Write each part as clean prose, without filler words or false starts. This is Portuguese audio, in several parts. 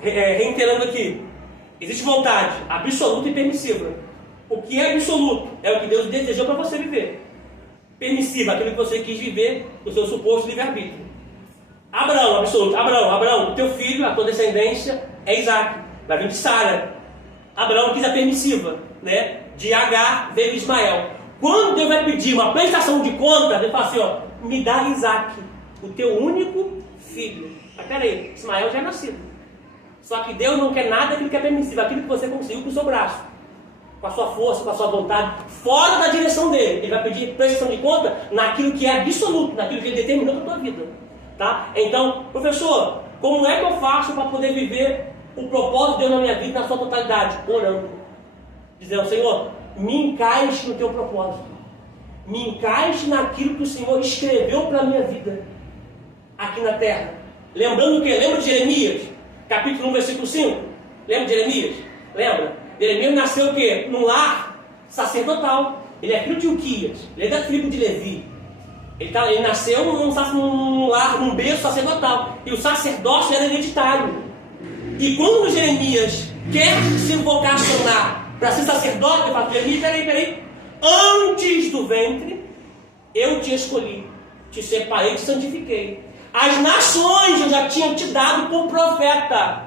reiterando aqui, existe vontade absoluta e permissiva. O que é absoluto é o que Deus desejou para você viver. Permissiva, aquilo que você quis viver do seu suposto livre-arbítrio. Abraão, absoluto. Abraão, teu filho, a tua descendência é Isaac, vai vir de Sara. Abraão quis a permissiva, né? De Agar veio Ismael. Quando Deus vai pedir uma prestação de conta, Ele fala assim, ó, me dá Isaac, o teu único filho. Mas peraí, Ismael já é nascido. Só que Deus não quer nada daquilo que é permissivo, aquilo que você conseguiu com o seu braço, com a sua força, com a sua vontade, fora da direção dele. Ele vai pedir prestação de conta naquilo que é absoluto, naquilo que ele determinou para a tua vida. Tá? Então, professor, como é que eu faço para poder viver o propósito de Deus na minha vida na sua totalidade? Orando. Dizendo, Senhor, me encaixe no teu propósito. Me encaixe naquilo que o Senhor escreveu para a minha vida aqui na terra. Lembrando o quê? Lembra de Jeremias? Capítulo 1, versículo 5? Lembra de Jeremias? Lembra? Jeremias nasceu o quê? Num lar sacerdotal. Ele é filho de Uquias. Ele é da tribo de Levi. Ele nasceu num lar, num berço sacerdotal. E o sacerdócio era hereditário. E quando Jeremias quer se vocacionar para ser sacerdote, ele fala, Jeremias, peraí. Antes do ventre, eu te escolhi, te separei, te santifiquei. As nações eu já tinha te dado por profeta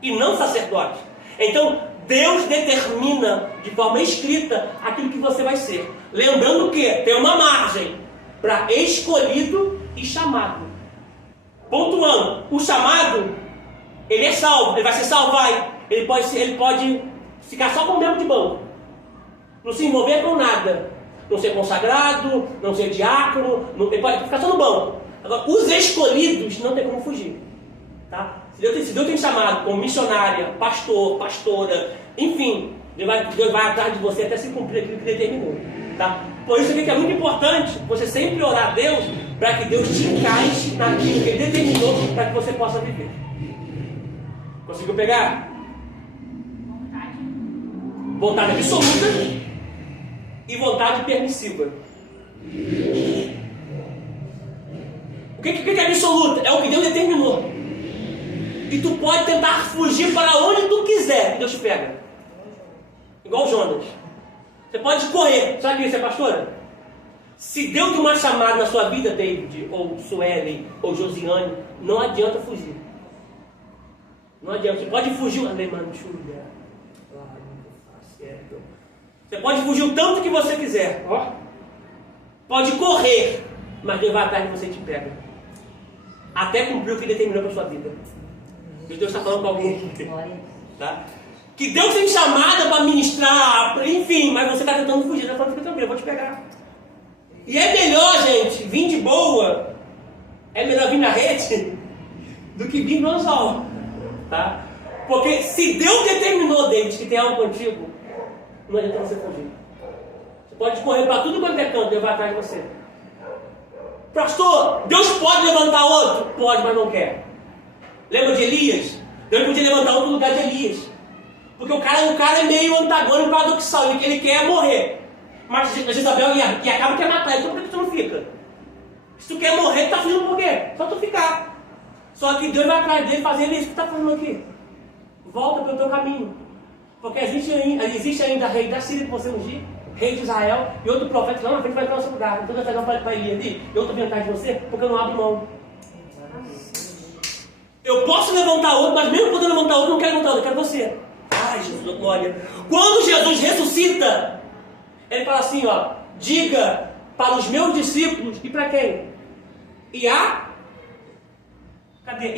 e não sacerdote. Então, Deus determina de forma escrita aquilo que você vai ser. Lembrando que tem uma margem para escolhido e chamado. Pontuando, o chamado, ele é salvo, ele vai ser salvo, vai. Ele pode ficar só com o membro de banco, não se envolver com nada, não ser consagrado, não ser diácono, ele pode ficar só no banco. Agora, os escolhidos não tem como fugir. Tá? Se Deus tem chamado como missionária, pastor, pastora, enfim, Deus vai atrás de você até se cumprir aquilo que determinou. Tá? Por isso que é muito importante você sempre orar a Deus para que Deus te encaixe naquilo que Ele determinou para que você possa viver. Conseguiu pegar? Vontade absoluta e vontade permissiva. O que é absoluta? É o que Deus determinou. E tu pode tentar fugir para onde tu quiser, que Deus te pega. Igual Jonas. Você pode correr. Sabe o que é isso, pastora? Se Deus tem uma chamada na sua vida, David, ou Suelen, ou Josiane, não adianta fugir. Não adianta. Você pode fugir. Você pode fugir o tanto que você quiser. Pode correr, mas Deus vai atrás de você e te pega. Até cumprir o que Ele determinou para a sua vida. Deus está falando com alguém. Tá? Que Deus tem chamada para ministrar, enfim, mas você está tentando fugir. Você está falando, fica tranquilo, eu vou te pegar. E é melhor, gente, vir de boa. É melhor vir na rede do que vir no anzol. Tá? Porque se Deus determinou, David, que tem algo contigo, não adianta você fugir. Você pode correr para tudo quanto é canto, Deus vai atrás de você. Pastor, Deus pode levantar outro? Pode, mas não quer. Lembra de Elias? Deus podia levantar outro lugar de Elias. Porque o cara é meio antagônico, paradoxal. Ele quer morrer. Mas Jezabel e acaba quer matar ele. Então por que tu não fica? Se tu quer morrer, tu tá fugindo por quê? Só tu ficar. Só que Deus vai atrás dele fazer isso que tu tá fazendo aqui. Volta pelo teu caminho. Porque existe ainda rei da Síria que você ungir, rei de Israel, e outro profeta lá na frente vai entrar no seu lugar. Então você vai para Elias ali, eu estou vindo atrás de você, porque eu não abro mão. Eu posso levantar outro, mas mesmo quando eu levantar outro, eu não quero levantar outro, eu quero você. Ai, Jesus, glória. Quando Jesus ressuscita, Ele fala assim, ó, diga para os meus discípulos, e para quem? Cadê?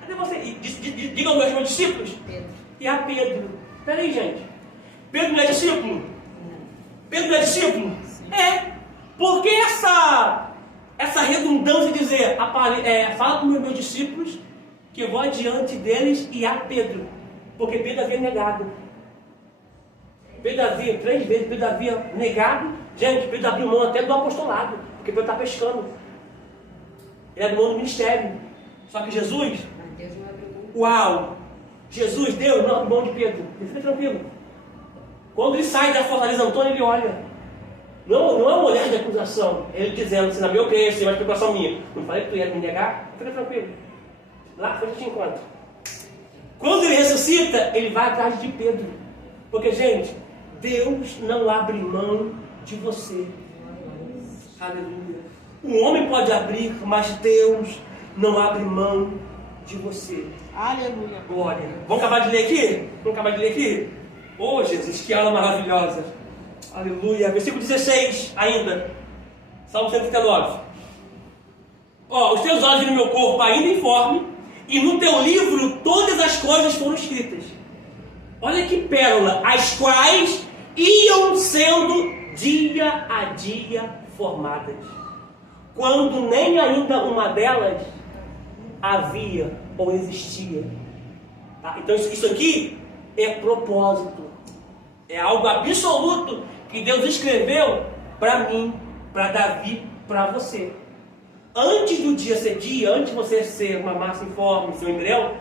Cadê você? Diga aos meus discípulos. Pedro. E a Pedro. Peraí, gente. Pedro não é discípulo? Pedro não é discípulo? É. Por que essa redundância de dizer, fala para os meus discípulos que eu vou adiante deles e a Pedro? Porque Pedro havia negado. Pedro havia, 3 vezes, Pedro havia negado. Gente, Pedro abriu mão até do apostolado, porque Pedro está pescando. Ele abriu mão do ministério. Só que Jesus, uau! Jesus, Deus, não abriu mão de Pedro. Ele fica tranquilo. Quando ele sai da fortaleza Antônio, ele olha. Não é um olhar de acusação. Ele dizendo assim, na minha crença, uma explicação minha. Não falei que tu ia me negar? Fica tranquilo. Lá foi que te encontro. Quando ele ressuscita, ele vai atrás de Pedro. Porque, gente, Deus não abre mão de você. Aleluia. O homem pode abrir, mas Deus não abre mão de você. Aleluia. Glória. Vamos acabar de ler aqui? Vamos acabar de ler aqui? Oh, Jesus, que aula maravilhosa. Aleluia. Versículo 16 ainda. Salmo 139. Ó, os teus olhos viram meu corpo ainda informe, e no teu livro todas as coisas foram escritas. Olha que pérola. As quais iam sendo dia a dia formadas, quando nem ainda uma delas havia ou existia. Tá? Então isso aqui é propósito. É algo absoluto que Deus escreveu para mim, para Davi, para você. Antes do dia ser dia, antes de você ser uma massa informe, ser um embrião,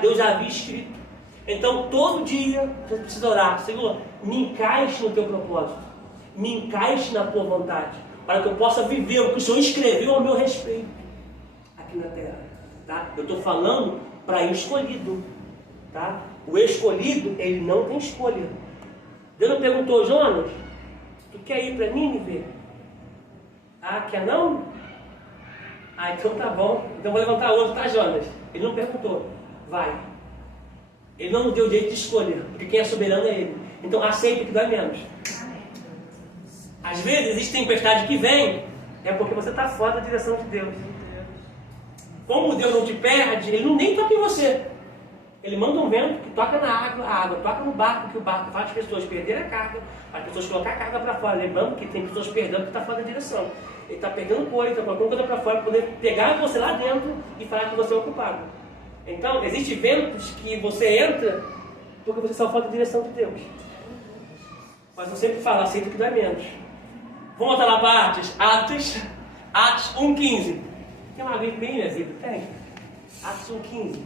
Deus já havia escrito. Então todo dia você precisa orar: Senhor, me encaixe no teu propósito, me encaixe na tua vontade, para que eu possa viver o que o Senhor escreveu ao meu respeito aqui na terra. Tá? Eu estou falando para escolhido. Tá? O escolhido, ele não tem escolha. Deus não perguntou: Jonas, tu quer ir para Nínive? Ah, quer não? Ah, então tá bom. Então vou levantar outro, tá, Jonas? Ele não perguntou. Vai. Ele não nos deu o direito de escolha, porque quem é soberano é Ele. Então aceita o que dá menos. Às vezes existe tempestade que vem, é porque você está fora da direção de Deus. Como Deus não te perde, Ele não nem toca em você. Ele manda um vento que toca na água, a água toca no barco, que o barco faz as pessoas perderem a carga, as pessoas colocar a carga para fora. Lembrando que tem pessoas perdendo que está fora da direção. Ele está pegando coisa, está colocando coisa para fora, para poder pegar você lá dentro e falar que você é o culpado. Então, existem ventos que você entra porque você só fora da direção de Deus. Mas eu sempre falo: aceita que dá menos. Vamos voltar lá para Atos 1,15. Tem uma Bíblia bem, minha vida? Tem. Atos 1,15.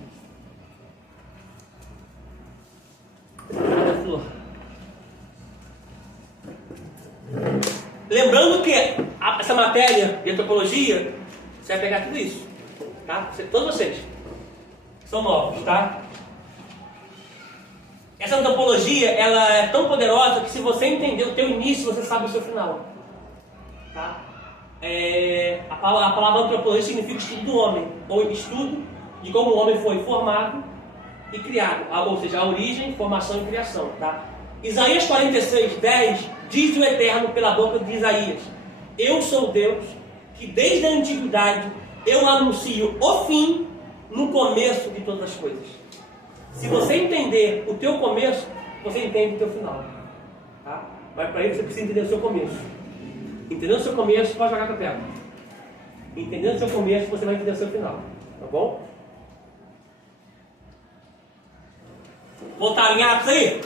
Lembrando que essa matéria de antropologia, você vai pegar tudo isso, tá? Todos vocês são novos, tá? Essa antropologia, ela é tão poderosa que se você entender o teu início, você sabe o seu final, tá? A palavra antropologia significa estudo do homem, ou estudo de como o homem foi formado e criado, ou seja, a origem, formação e criação, tá? Isaías 46:10 diz o Eterno pela boca de Isaías: eu sou Deus que desde a antiguidade eu anuncio o fim no começo de todas as coisas. Se você entender o teu começo, você entende o teu final, tá? Mas para isso você precisa entender o seu começo. Entendendo o seu começo, pode jogar para perto. Entendendo o seu começo, você vai entender o seu final, tá bom? Voltar em Atos aí?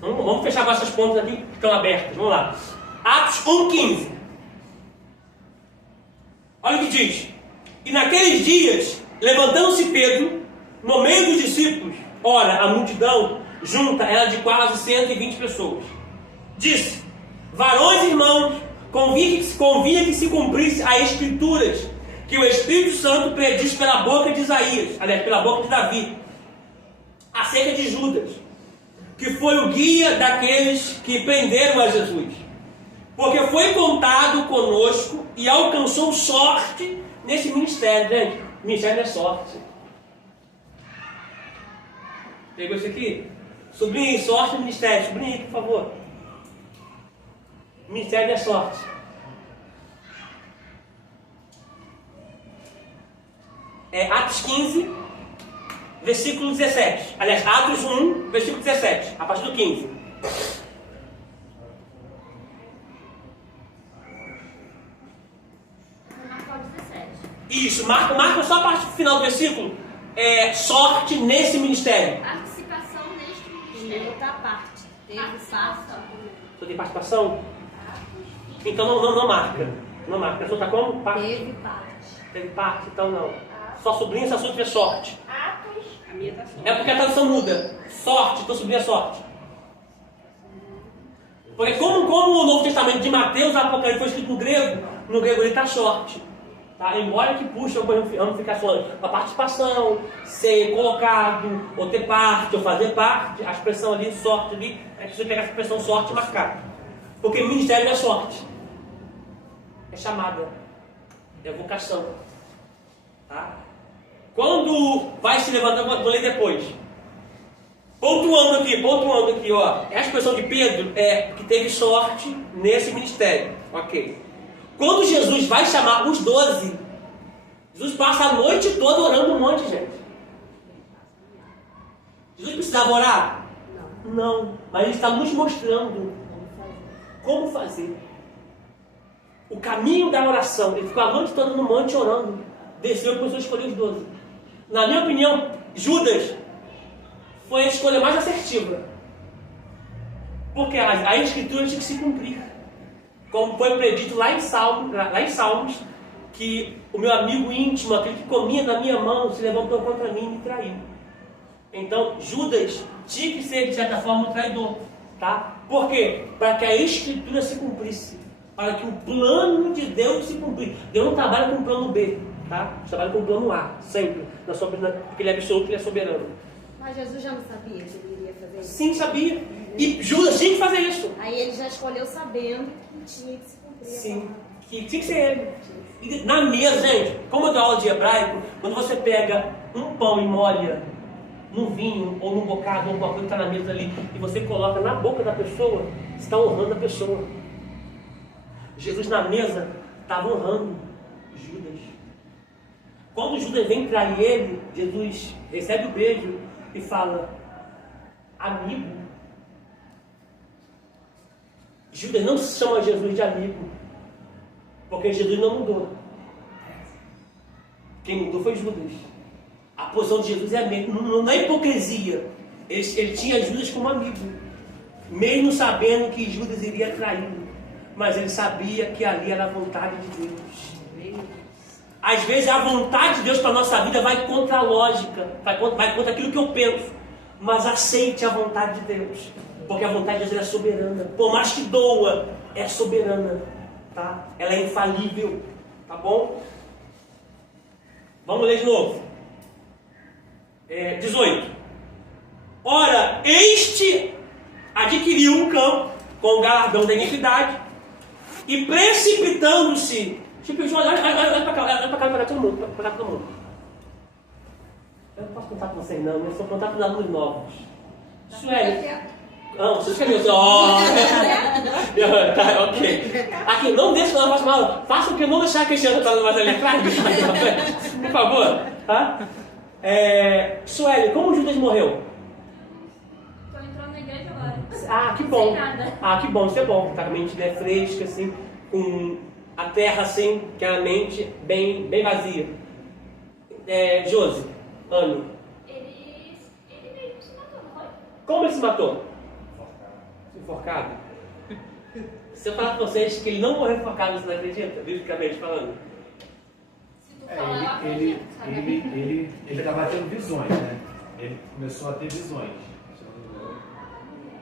Vamos fechar com essas pontas aqui que estão abertas. Vamos lá. Atos 1,15. Olha o que diz: e naqueles dias, levantando-se Pedro, no meio dos discípulos, ora, a multidão junta era de quase 120 pessoas, disse: varões e irmãos, convinha que se cumprisse as Escrituras que o Espírito Santo prediz pela boca de Isaías, aliás, pela boca de Davi, acerca de Judas, que foi o guia daqueles que prenderam a Jesus, porque foi contado conosco e alcançou sorte nesse ministério. Gente, ministério é sorte. Pegou isso aqui? Sublinhe sorte no ministério. Sublinhe, por favor. Ministério é sorte. Atos 15, versículo 17. Aliás, Atos 1, versículo 17. A partir do 15. Isso, marca só a parte final do versículo. Sorte nesse ministério. Participação neste ministério. Outra parte. Teve participação. Só tem participação? Então não marca. Não marca. Só está como? Parte. Teve parte. Teve parte, então não. Só sublinha se a sua tiver sorte. Atos. A minha tá sorte. É porque a tradução muda. Sorte, então sublinha sorte. Porque como o Novo Testamento de Mateus, Apocalipse foi escrito no grego ele está sorte. Tá? Embora que puxe algumas ramificações, a participação, ser colocado, ou ter parte, ou fazer parte, a expressão ali, sorte ali, é que você pegar essa expressão sorte e marcar. Porque ministério não é sorte. É chamada. É vocação. Tá? Quando vai se levantar, vou ler depois. Pontuando aqui, ó. É a expressão de Pedro que teve sorte nesse ministério. Ok. Quando Jesus vai chamar os 12, Jesus passa a noite toda orando um monte, gente. Jesus precisava orar? Não. Mas ele está nos mostrando como fazer. O caminho da oração. Ele ficou a noite toda no monte orando. Desceu e começou a escolher os 12. Na minha opinião, Judas foi a escolha mais assertiva. Porque a escritura tinha que se cumprir. Como foi predito lá em Salmos, que o meu amigo íntimo, aquele que comia na minha mão, se levantou contra mim e me traiu. Então, Judas tinha que ser, de certa forma, um traidor. Tá? Por quê? Para que a escritura se cumprisse. Para que o plano de Deus se cumprisse. Deus não trabalha com o plano B. Tá? Ele trabalha com o plano A, sempre. Porque ele é absoluto, ele é soberano. Mas Jesus já não sabia que ele iria fazer isso? Sim, sabia. E Judas tinha que fazer isso. Aí ele já escolheu sabendo que tinha que se cumprir. Sim, que tinha que ser ele. E na mesa, gente, como eu dou aula de hebraico, quando você pega um pão e molha num vinho, ou num bocado, ou alguma coisa que está na mesa ali, e você coloca na boca da pessoa, você está honrando a pessoa. Jesus na mesa estava honrando Judas. Quando Judas vem trair ele, Jesus recebe o beijo e fala: amigo. Judas não chama Jesus de amigo, porque Jesus não mudou. Quem mudou foi Judas. A posição de Jesus é a mesma, não é hipocrisia. Ele tinha Judas como amigo, mesmo sabendo que Judas iria traí-lo, mas ele sabia que ali era a vontade de Deus. Às vezes a vontade de Deus para a nossa vida vai contra a lógica, vai contra aquilo que eu penso. Mas aceite a vontade de Deus, porque a vontade de Deus é soberana. Por mais que doa, é soberana. Tá? Ela é infalível. Tá bom? Vamos ler de novo. 18. Ora, este adquiriu um campo com o galardão da iniquidade e precipitando-se. Olha pra cá, para todo mundo. Eu não posso contar com vocês não, eu só contar com os alunos novos. Sueli. Não, você escreveu assim, tá, ok. Aqui, não deixe que eu não faça mal. Faça o que não deixar a Cristiana estar mais ali atrás. Por favor. Tá? Sueli, como Judas morreu? Estou entrando na igreja agora. Ah, que bom. Sem nada. Ah, que bom, isso é bom. Tá com a mente fresca, assim, com a terra, assim, que é a mente bem vazia. Josi, Anne. Ele mesmo se matou, não foi? Como ele se matou? Enforcado. Se eu falar pra vocês que ele não morreu enforcado, você não acredita? Biblicamente falando. Se tu falar, eu acredito, sabe? Ele estava tendo visões, né? Ele começou a ter visões.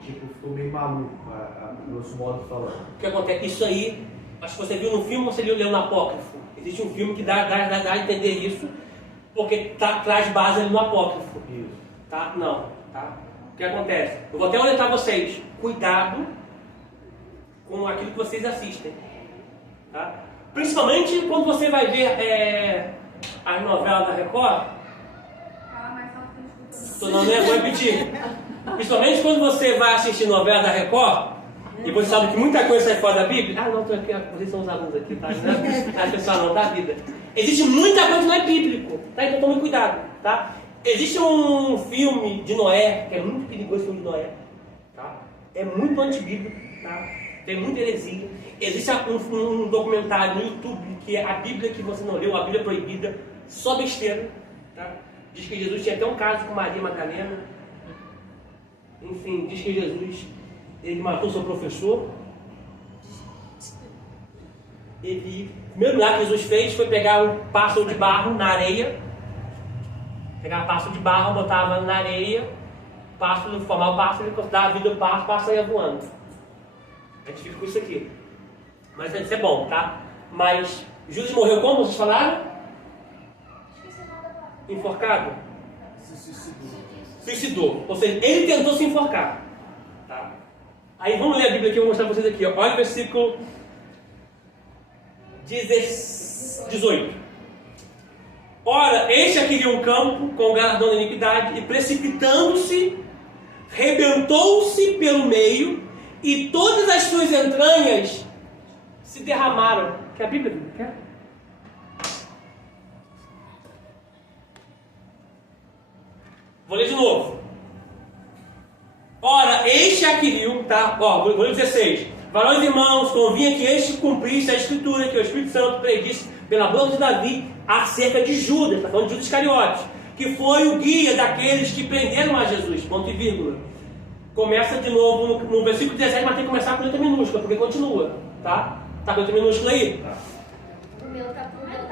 Tipo, ficou meio maluco, a grosso modo falando. O que acontece? Isso aí, acho que você viu no filme ou você leu no Apócrifo. Existe um filme que dá a entender isso, porque traz base ali no Apócrifo. Isso. Tá? Não. Tá? O que acontece? Eu vou até orientar vocês. Cuidado com aquilo que vocês assistem. Tá? Principalmente quando você vai ver as novelas da Record. Fala mais alto que eu não escuto. Não, eu vou repetir. Principalmente quando você vai assistir novela da Record e você sabe que muita coisa sai fora da Bíblia. Ah, não, estou aqui, vocês são os alunos aqui, tá? Não, pessoal, não, da vida. Existe muita coisa que não é bíblico, tá? Então tome cuidado, tá? Existe um filme de Noé, que é muito perigoso, esse filme de Noé, tá? É muito antibíblico, tá? Tem muita heresia. Existe um documentário no YouTube que é a Bíblia que você não leu, a Bíblia proibida, só besteira, tá? Diz que Jesus tinha até um caso com Maria Madalena. Enfim, diz que Jesus, ele matou seu professor. O primeiro milagre que Jesus fez foi pegar um pássaro de barro na areia. Pegava pássaro de barro, botava na areia, pássaro, formava o pássaro, ele dava a vida ao pássaro, o pássaro ia voando. A gente fica com isso aqui. Mas isso é bom, tá? Mas Judas morreu como vocês falaram? Esqueci o nome da palavra. Enforcado? Se suicidou. Suicidou. Ou seja, ele tentou se enforcar. Tá? Aí vamos ler a Bíblia aqui, eu vou mostrar para vocês aqui. Ó. Olha o versículo 18. Ora, este adquiriu um campo com galardão da iniquidade, e precipitando-se, rebentou-se pelo meio, e todas as suas entranhas se derramaram. Quer a Bíblia? Quer? Vou ler de novo. Ora, este adquiriu, tá? Ó, vou ler 16. Varões e irmãos, convinha que este cumprisse a escritura que o Espírito Santo predisse pela boca de Davi acerca de Judas, está falando de Judas Iscariotes, que foi o guia daqueles que prenderam a Jesus, ponto e vírgula. Começa de novo no versículo 17, mas tem que começar com letra minúscula, porque continua, tá? Tá com letra minúscula aí? Tá. O meu tá maior.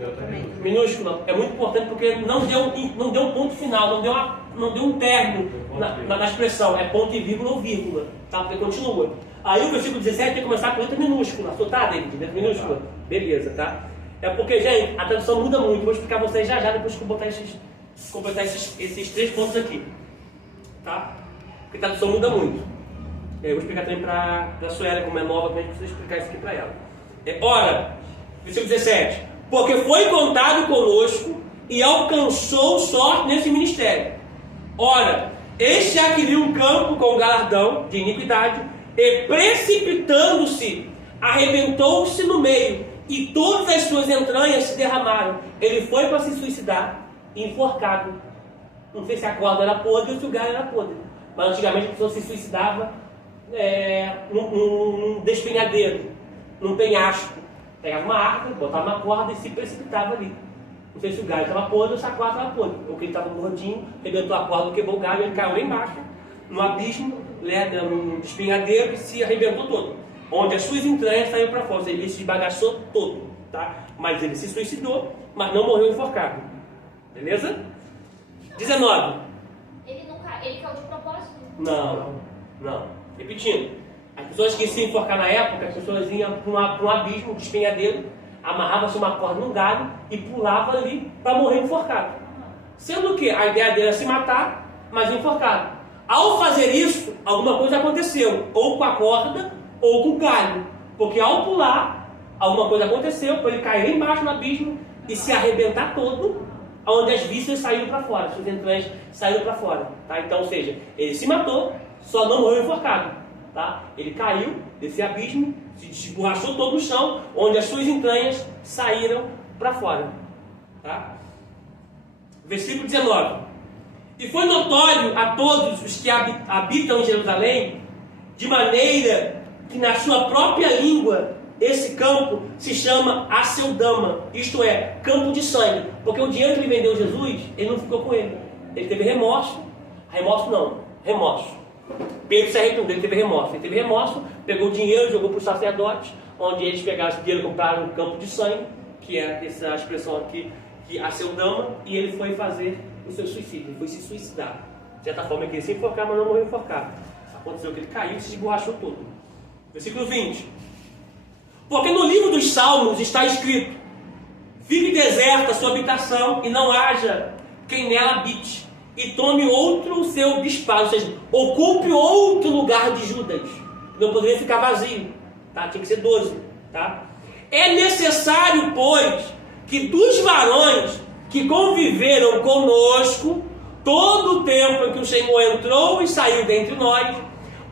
Eu também. Minúscula é muito importante porque não deu um ponto final, não deu um término na expressão, é ponto e vírgula ou vírgula, tá? Porque continua. Aí o versículo 17 tem que começar com letra minúscula, tá, David? Letra minúscula? Beleza, tá? É porque, gente, a tradução muda muito. Vou explicar pra vocês já depois que eu completar esses 3 pontos aqui. Tá? Porque a tradução muda muito. Eu vou explicar também pra Suela, como é nova, também preciso explicar isso aqui pra ela. Ora, versículo 17. Porque foi contado conosco e alcançou sorte nesse ministério. Ora, este adquiriu um campo com galardão de iniquidade e, precipitando-se, arrebentou-se no meio, e todas as suas entranhas se derramaram. Ele foi para se suicidar, enforcado. Não sei se a corda era podre ou se o galho era podre. Mas antigamente a pessoa se suicidava num despenhadeiro, num penhasco. Pegava uma árvore, botava uma corda e se precipitava ali. Não sei se o galho estava podre ou se a corda estava podre. Ou que ele estava gordinho, arrebentou a corda, quebrou o galho, ele caiu lá embaixo, no abismo, num despenhadeiro, e se arrebentou todo. Onde as suas entranhas saíram para fora, ele se esbagaçou todo, tá? Mas ele se suicidou, mas não morreu enforcado. Beleza? 19. Ele caiu de propósito? Não. Repetindo. As pessoas que se enforcar na época, as pessoas iam para um abismo, um despenhadeiro, amarrava-se uma corda num galho e pulava ali para morrer enforcado. Sendo que a ideia dele era se matar, mas enforcado. Ao fazer isso, alguma coisa aconteceu, ou com a corda, ou com o galho, porque ao pular, alguma coisa aconteceu para ele cair lá embaixo no abismo e se arrebentar todo, onde as vísceras saíram para fora, as suas entranhas saíram para fora, tá? Então, ou seja, ele se matou, só não morreu enforcado, tá? Ele caiu desse abismo, se esborrachou todo no chão, onde as suas entranhas saíram para fora, tá? Versículo 19. E foi notório a todos os que habitam em Jerusalém, de maneira que na sua própria língua esse campo se chama Aceldama, isto é, campo de sangue, porque o dinheiro que ele vendeu a Jesus, ele não ficou com ele, ele teve remorso. Pedro se arrependeu, ele teve remorso, pegou o dinheiro, jogou para os sacerdotes, onde eles pegaram esse dinheiro e compraram um campo de sangue, que é essa expressão aqui, que Aceldama, e ele foi fazer o seu suicídio, ele foi se suicidar. De certa forma ele queria se enforcar, mas não morreu enforcado. Aconteceu que ele caiu e se esborrachou todo. Versículo 20. Porque no livro dos Salmos está escrito: fique deserta a sua habitação e não haja quem nela habite, e tome outro o seu bispado, ou seja, ocupe outro lugar de Judas. Não poderia ficar vazio, tá? Tinha que ser 12, tá? É necessário, pois, que dos varões que conviveram conosco todo o tempo em que o Senhor entrou e saiu dentre nós,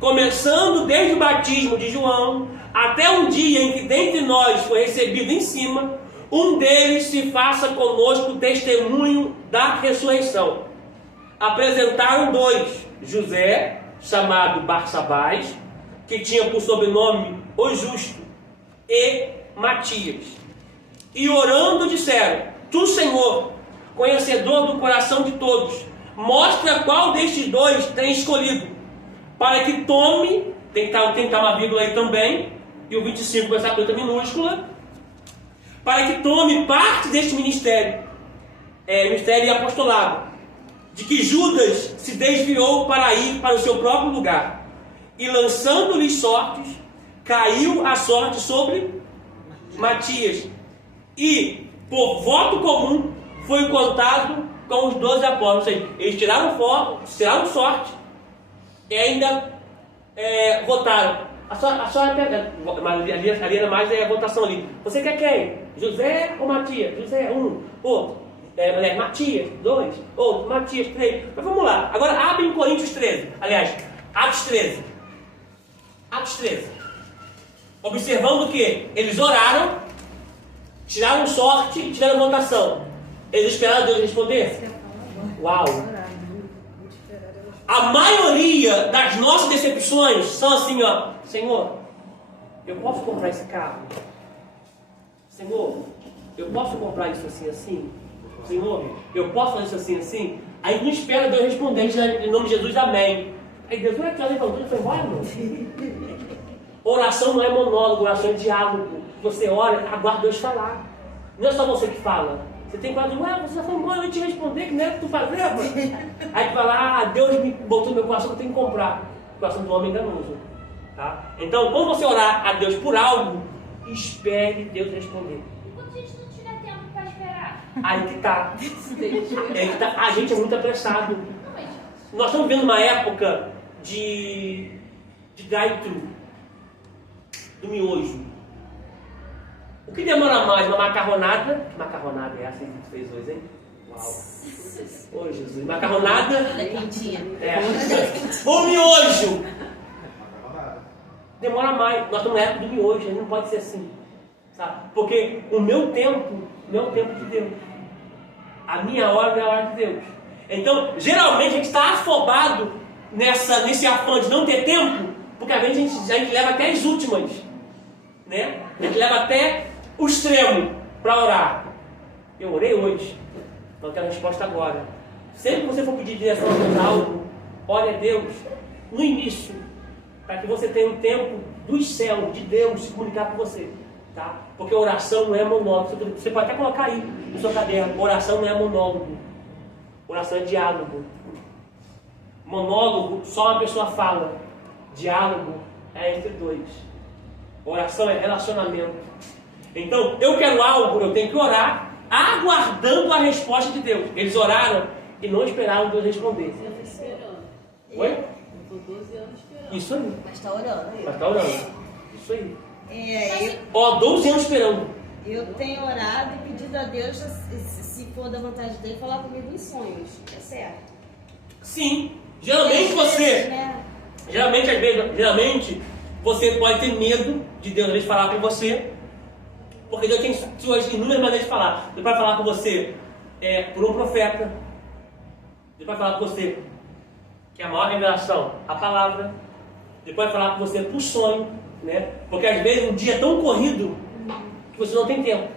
começando desde o batismo de João, até um dia em que dentre nós foi recebido em cima, um deles se faça conosco testemunho da ressurreição. Apresentaram 2, José, chamado Barsabás, que tinha por sobrenome o Justo, e Matias. E orando disseram: tu, Senhor, conhecedor do coração de todos, mostra qual destes 2 tem escolhido, para que tome, tem que estar uma vírgula aí também, e o 25 vai estar com letra minúscula, para que tome parte deste ministério, ministério e apostolado, de que Judas se desviou para ir para o seu próprio lugar, e lançando-lhes sortes, caiu a sorte sobre Matias, e por voto comum foi contado com os 12 apóstolos. Ou seja, eles tiraram sorte e ainda votaram. Mas ali era mais a votação ali. Você quer quem? José ou Matias? José, um. Outro. Matias, 2. Outro. Matias, 3. Mas vamos lá. Agora abre em Coríntios 13. Aliás, Atos 13. Atos 13. Observando que eles oraram, tiraram sorte e tiraram votação. Eles esperaram Deus responder? Uau! A maioria das nossas decepções são assim, ó. Senhor, eu posso comprar esse carro? Senhor, eu posso comprar isso assim, assim? Senhor, eu posso fazer isso assim, assim? Aí não espera Deus responder, a gente, em nome de Jesus, amém. Aí Deus, olha aqui, levantou e foi embora, não. Oração não é monólogo, oração é diálogo. Você ora, aguarda Deus falar. Não é só você que fala. Você tem quase, você já foi embora, eu te responder, que não é o que tu fazia. Aí tu fala, Deus me botou no meu coração que eu tenho que comprar. O coração do homem enganoso. Tá? Então, quando você orar a Deus por algo, espere Deus responder. Enquanto a gente não tiver tempo para esperar. Aí que tá. A gente é muito apressado. Não, mas Nós estamos vivendo uma época de drive-thru, do miojo. O que demora mais? Uma macarronada? Que macarronada é essa que tu fez hoje, hein? Uau! Ô Jesus, macarronada. Ela é quentinha. O miojo! Demora mais. Nós estamos na época do miojo, não pode ser assim. Sabe? Porque o meu tempo não é o tempo de Deus. A minha hora não é a hora de Deus. Então, geralmente a gente está afobado nesse afã de não ter tempo, porque às vezes a gente leva até as últimas. Né? A gente leva até o extremo para orar. Eu orei hoje, não quero resposta agora. Sempre que você for pedir direção a Deus algo, ore a Deus no início, para que você tenha um tempo dos céus, de Deus, se comunicar com você. Tá? Porque oração não é monólogo. Você pode até colocar aí no seu caderno. Oração não é monólogo. Oração é diálogo. Monólogo, só uma pessoa fala. Diálogo é entre dois. Oração é relacionamento. Então, eu quero algo, eu tenho que orar, aguardando a resposta de Deus. Eles oraram e não esperaram Deus responder. Eu tô esperando. Oi? Eu tô 12 anos esperando. Isso aí. Mas tá orando. Mas tá orando. Isso aí. Eu 12 anos esperando. tenho orado e pedido a Deus, se for da vontade dele, falar comigo em sonhos. É certo? Sim. Geralmente você... Geralmente você pode ter medo de Deus às vezes falar com você, porque Deus tem suas inúmeras maneiras de falar. Deus vai falar com você por um profeta. Deus vai falar com você, que é a maior revelação, a palavra. Deus vai falar com você por sonho, né? Porque às vezes um dia é tão corrido que você não tem tempo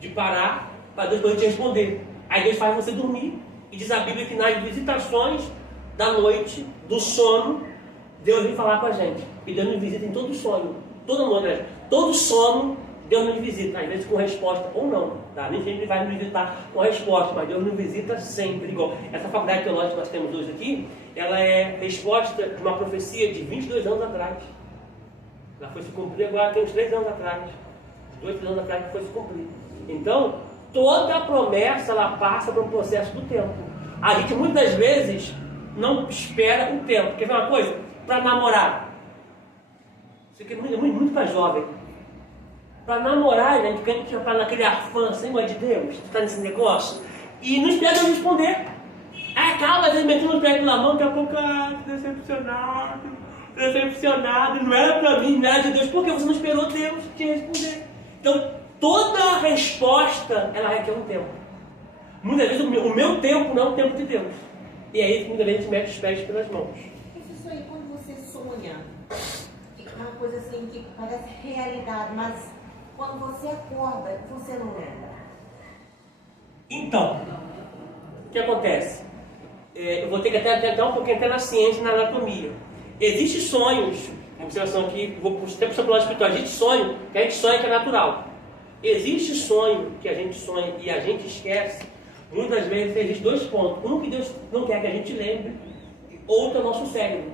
de parar para Deus poder te responder. Aí Deus faz você dormir, e diz a Bíblia que nas visitações da noite, do sono, Deus vem falar com a gente. E Deus nos visita em todo sonho. Todo sono, Deus nos visita. Às vezes com resposta ou não. Tá? Nem sempre Ele vai nos visitar com resposta, mas Deus nos visita sempre. Igual essa faculdade teológica que nós temos hoje aqui, ela é resposta de uma profecia de 22 anos atrás. Ela foi se cumprir agora, tem uns 3 anos atrás. 2, 3 anos atrás que foi se cumprir. Então, toda a promessa, ela passa por um processo do tempo. A gente muitas vezes não espera o tempo. Quer ver uma coisa? Para namorar. Isso aqui é muito para jovem. Para namorar, né? A gente está naquele afã, Senhor de Deus, está nesse negócio, e não espera Deus responder. Calma, às vezes metendo o pé na mão, daqui a pouco, decepcionado, não era para mim, não era de Deus, porque você não esperou Deus te responder. Então, toda resposta, ela requer um tempo. Muitas vezes o meu tempo não é o tempo de Deus. E aí, muitas vezes, a gente mete os pés pelas mãos. Isso aí, quando você sonha, fica uma coisa assim que parece realidade, mas quando você acorda, você não lembra. Então, o que acontece? Eu vou ter que até um pouquinho até na ciência, na anatomia. Existem sonhos, uma observação aqui, vou até para o plano espiritual, existe sonho que a gente sonha que é natural. Existe sonho que a gente sonha e a gente esquece. Muitas vezes existem 2 pontos. Um que Deus não quer que a gente lembre, outro é o nosso cérebro,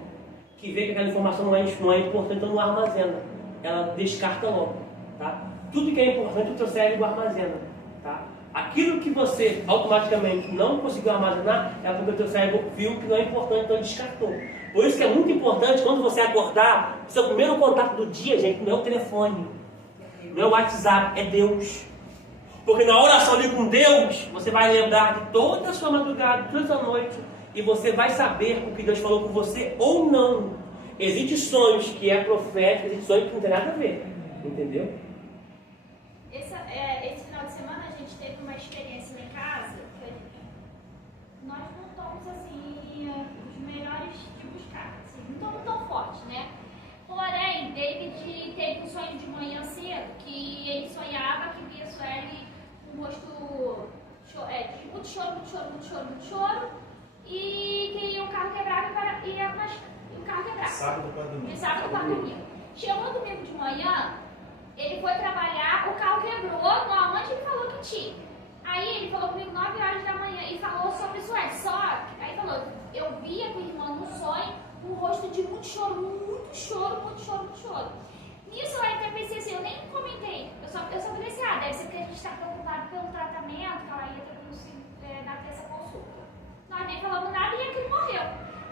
que vê que aquela informação não é importante, então não armazena. Ela descarta logo. Tá? tudo que é importante o teu cérebro armazena, tá? Aquilo que você automaticamente não conseguiu armazenar é porque o teu cérebro viu que não é importante, então ele descartou. Por isso que é muito importante, quando você acordar, seu primeiro contato do dia, gente, não é o telefone, não é o WhatsApp, é Deus. Porque na oração ali com Deus, você vai lembrar de toda a sua madrugada, toda a sua noite, e você vai saber o que Deus falou com você ou não. Existem sonhos que é profético, existem sonhos que não tem nada a ver, entendeu? Esse final de semana a gente teve uma experiência lá em casa, que nós não estamos assim, os melhores de buscar, assim, não estamos tão fortes, né? Porém, David teve um sonho de manhã cedo, que ele sonhava que via Sueli com o rosto de muito choro, e que o carro quebrava e o carro quebrava. Sábado para domingo. De sábado para domingo. Chegou domingo de manhã, ele foi trabalhar, o carro quebrou, onde ele falou que tinha. Aí ele falou comigo 9 horas da manhã e falou sobre Sueli. Aí falou, eu vi a tua irmã no sonho, com o rosto de muito choro. Nisso eu até pensei assim, eu nem comentei. Eu só falei assim, deve ser porque a gente está preocupado pelo tratamento, que ela ia ter na terça consulta. Nós nem falamos nada e aquilo morreu.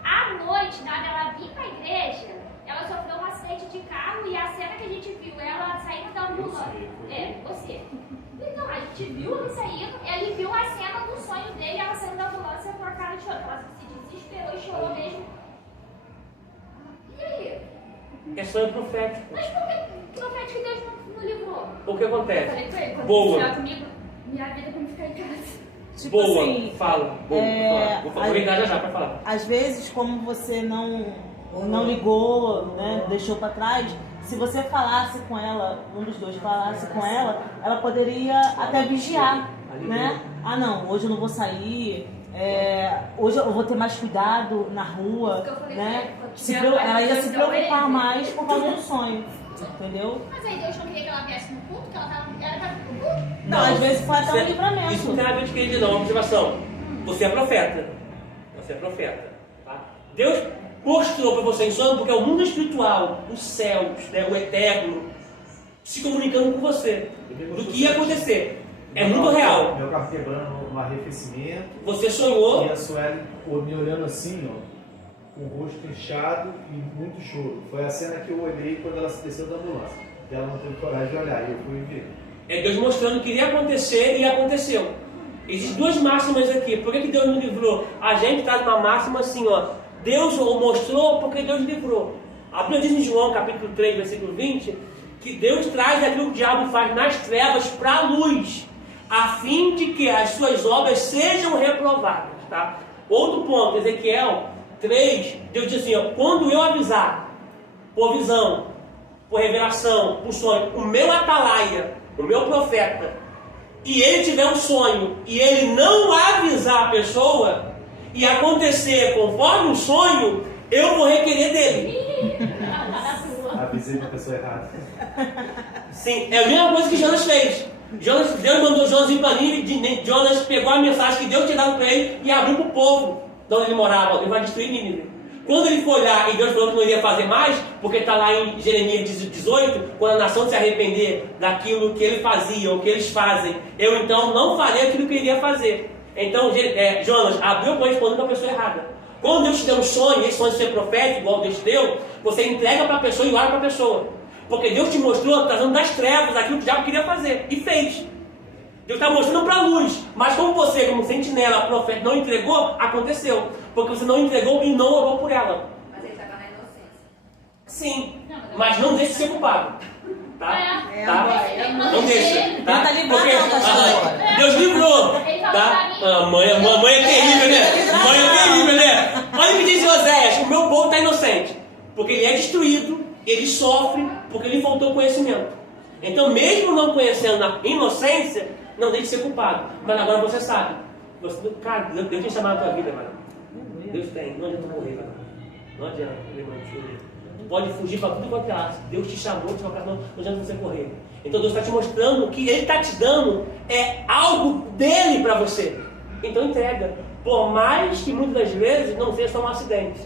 À noite, na hora dela vir para a igreja, ela sofreu um acidente de carro e a cena que a gente viu, ela saindo da ambulância. Você. Então, a gente viu ele saindo, ele viu a cena do sonho dele, ela saindo da ambulância com a cara de choro. Ela se desesperou e chorou mesmo. E aí? É sonho profético. Mas por que profético Deus não livrou? O que Eu acontece? falei com ele, quando Boa. tiver comigo, minha vida é pra me ficar em casa. Tipo Boa, assim, fala. Boa, vou aproveitar já para falar. às vezes, como você não ligou, né, deixou pra trás, se você falasse com ela, um dos dois falasse com ela poderia até vigiar, né? Ah, não, hoje eu não vou sair, hoje eu vou ter mais cuidado na rua, né? Ela ia se preocupar mais por causa do sonho, entendeu? Mas aí Deus não queria que ela viesse no culto, que ela tava no culto? Não, às vezes foi até um Isso livramento. não tem nada a ver com ele, não. Observação. Você é profeta. Você é profeta. Tá? Deus mostrou para você em sonho porque é o mundo espiritual, os céus, né, o eterno, se comunicando com você. Do que ia acontecer. É muito real. Meu carro quebrando no arrefecimento. Você sonhou. E a Sueli me olhando assim, ó, com o rosto inchado e muito choro. Foi a cena que eu olhei quando ela se desceu da ambulância. E ela não teve coragem de olhar, e eu fui ver. É Deus mostrando que iria acontecer e aconteceu. Existem duas máximas aqui. Por que Deus nos livrou? A gente traz uma máxima assim, ó. Deus o mostrou porque Deus livrou. A Bíblia diz em João, capítulo 3, versículo 20, que Deus traz aquilo que o diabo faz nas trevas para a luz, a fim de que as suas obras sejam reprovadas. Tá? Outro ponto, Ezequiel 3, Deus diz assim, ó, quando eu avisar, por visão, por revelação, por sonho, o meu atalaia, o meu profeta, e ele tiver um sonho, e ele não avisar a pessoa, e acontecer conforme o sonho, eu vou requerer dele. Avisei pra pessoa errada. Sim, é a mesma coisa que Jonas fez. Deus mandou Jonas ir para Nínive, Jonas pegou a mensagem que Deus tinha dado para ele e abriu para o povo de onde ele morava. Ele vai destruir Nínive. Quando ele foi lá e Deus falou que não iria fazer mais, porque está lá em Jeremias 18, quando a nação se arrepender daquilo que ele fazia, ou que eles fazem, eu então não farei aquilo que eu iria fazer. Então Jonas abriu correspondendo para a pessoa errada. Quando Deus te deu um sonho, esse sonho de ser profético, igual Deus te deu, você entrega para a pessoa e ora para a pessoa. Porque Deus te mostrou, trazendo das trevas aquilo que o diabo queria fazer, e fez. Deus está mostrando para a luz, mas como você, como sentinela, profeta, não entregou, aconteceu. Porque você não entregou e não orou por ela. Mas ele estava na inocência. Sim, mas não deixe de ser culpado. Tá? Tá? Não Não deixa. Tá? Tenta livrar Porque não, pastor. Deus livrou. Tá? Mãe é terrível, né? Mãe é terrível, né? Olha o que diz Oséias: o meu povo está inocente. Porque ele é destruído, ele sofre, porque lhe faltou conhecimento. Então, mesmo não conhecendo a inocência, não deixe de ser culpado. Mas agora você sabe. Cara, Deus tem chamado a tua vida, mano. Deus tem. Não adianta morrer, mano. Não adianta. Tu pode fugir para tudo quanto é lado. Deus te chamou, não adianta você correr. Então Deus está te mostrando que Ele está te dando algo dele para você. Então entrega. Por mais que muitas das vezes não seja só um acidente,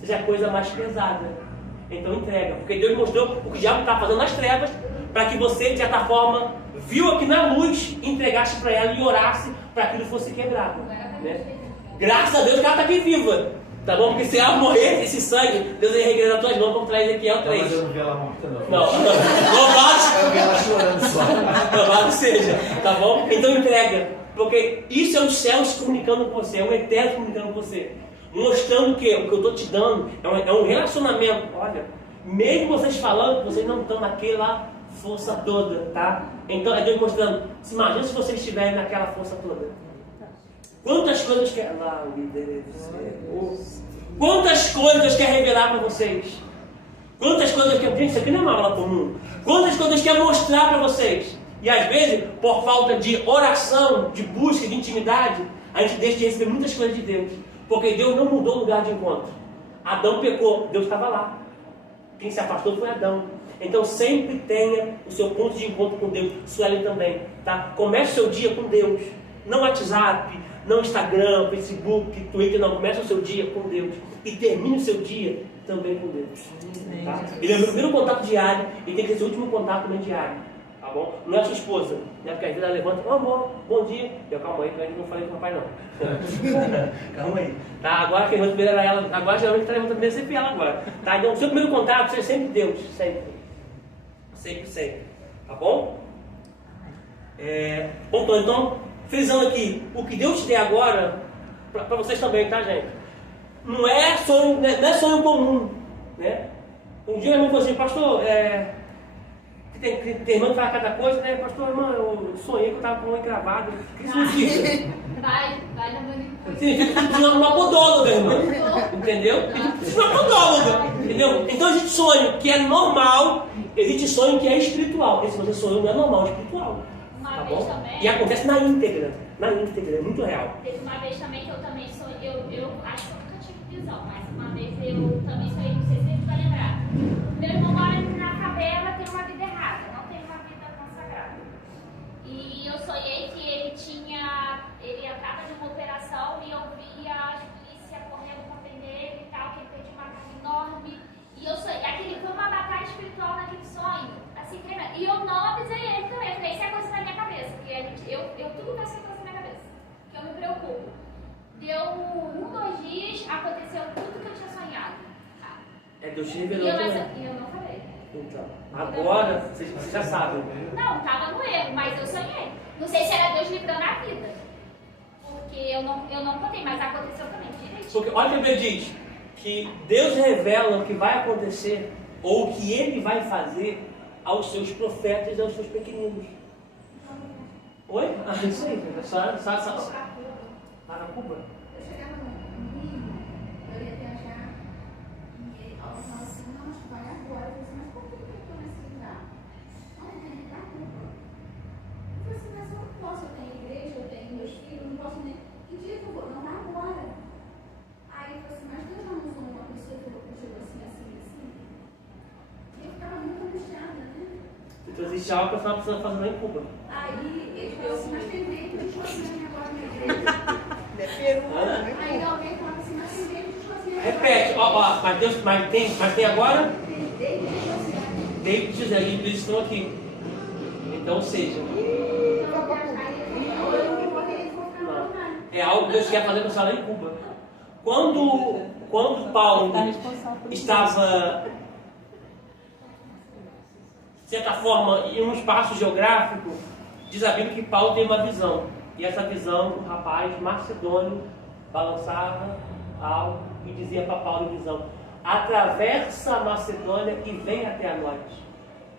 seja a coisa mais pesada. Então entrega. Porque Deus mostrou o que o diabo está fazendo nas trevas para que você, de certa forma, viu aqui na luz, entregasse para ela e orasse para que aquilo fosse quebrado. Né? Graças a Deus que ela está aqui viva. Tá bom? Porque se ela morrer, esse sangue, Deus ia regrenar nas tuas mãos, como traz Ezequiel 3. Mas eu não vi ela morta, não. Não. Louvado. Eu vi ela chorando só. Louvado seja. Tá bom? Então entrega. Porque isso é os céus comunicando com você, é o eterno comunicando com você. Mostrando que o que eu estou te dando é um relacionamento. Olha, mesmo vocês falando, vocês não estão naquela força toda, tá? Então é Deus mostrando. Se imagina se vocês estiverem naquela força toda. Quantas coisas quer lá, quantas coisas quer revelar para vocês? Quantas coisas quer... Gente, isso aqui não é uma aula comum. Quantas coisas quer mostrar para vocês? E às vezes, por falta de oração, de busca, de intimidade, a gente deixa de receber muitas coisas de Deus. Porque Deus não mudou o lugar de encontro. Adão pecou, Deus estava lá. Quem se afastou foi Adão. Então sempre tenha o seu ponto de encontro com Deus. Suelen também, tá? Comece o seu dia com Deus. Não WhatsApp, não Instagram, Facebook, Twitter, não. Comece o seu dia com Deus. E termine o seu dia também com Deus. Tá? Ele é o meu primeiro contato diário e tem que ser o último contato também diário. Tá bom? Não é a sua esposa, né? Porque às vezes ela levanta, amor, bom dia. Eu, calma aí, que eu ainda não falei com o papai, não. Calma aí. Tá? Agora quem levanta primeiro era ela, agora geralmente está levantando primeiro sempre ela agora. Tá? Então o seu primeiro contato seja sempre Deus, sempre. Sempre, sempre. Tá bom? Bom, então, frisando aqui, o que Deus te der agora, para vocês também, tá, gente? Não é sonho comum, né? Um dia meu irmão falou assim, pastor, tem irmã que fala cada coisa, né? Pastor, irmã, eu sonhei que eu estava com uma engravada. O que significa? Vai na manicure. Significa que precisa de uma podóloga, irmã. Entendeu? Precisa de uma podóloga. Entendeu? Então existe sonho que é normal, existe sonho que é espiritual. Esse você sonhou não é normal, é espiritual. Uma Tá vez bom? também. E acontece na íntegra, é muito real. Teve uma vez também que eu também sonhei, eu acho que eu nunca tive visão, mas uma vez eu também sonhei, não sei se você vai lembrar. Meu irmão mora na favela, tem uma vida errada, não tem uma vida consagrada. E eu sonhei que ele entrava de uma operação e eu via a polícia correndo para prender ele e tal, que ele perdia uma carga enorme. E eu sonhei, foi uma batalha espiritual naquele sonho, assim, tremendo. E eu não avisei ele também, eu falei, isso é coisa da minha cabeça, porque eu tudo penso que é coisa da minha cabeça, que eu me preocupo. Deu 2 dias, aconteceu tudo que eu tinha sonhado. Deus te E revelou também. eu não falei. Então, agora, vocês já sabem. Não, tava no erro, mas eu sonhei. Não sei se era Deus livrando a vida. Porque eu não contei, mas aconteceu também, direitinho. Porque olha o que a Bíblia diz, que Deus revela o que vai acontecer, ou o que Ele vai fazer aos seus profetas e aos seus pequeninos. Oi? Isso aí, lá na Cuba? Eu chegava no Rio, eu ia viajar, e ela falava assim, não, acho que vai agora. Eu falei assim, mas por que eu estou nesse lugar? Não, eu tenho que ir pra Cuba. Eu falei assim, mas eu não posso, eu tenho igreja, eu tenho meus filhos, eu não posso nem... Que dia que eu vou? Não, vai agora. Aí eu falei assim, mas Deus não usou uma pessoa que chegou assim. E eu ficava muito angustiada, né? Então existe algo que eu estava precisando fazer lá em Cuba. Aí ele falou assim, mas tem meio que eu agora na igreja. Aí alguém falava assim, mas tem meio que Repete, mas Deus, mas tem agora? David José, e eles estão aqui. Então, ou seja, é algo que Deus quer fazer com você lá em Cuba. Quando Paulo estava, de certa forma, em um espaço geográfico, diz a Bíblia que Paulo tem uma visão. E essa visão, o rapaz macedônio balançava algo e dizia para Paulo em visão: atravessa a Macedônia e vem até nós.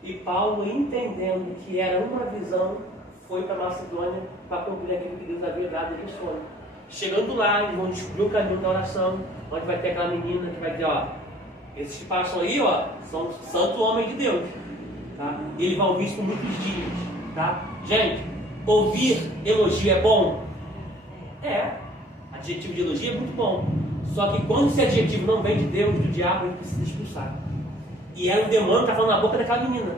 E Paulo, entendendo que era uma visão, foi para a Macedônia para cumprir aquilo que Deus havia dado de sonho. Chegando lá, eles vão descobrir o caminho da oração, onde vai ter aquela menina que vai dizer: ó, esses que passam aí, ó, são santo homem de Deus. Tá? E ele vai ouvir isso por muitos dias. Tá? Gente, ouvir elogio é bom? Adjetivo de elogio é muito bom. Só que quando esse adjetivo não vem de Deus, do diabo, ele precisa expulsar. E era o demônio que estava falando na boca daquela menina.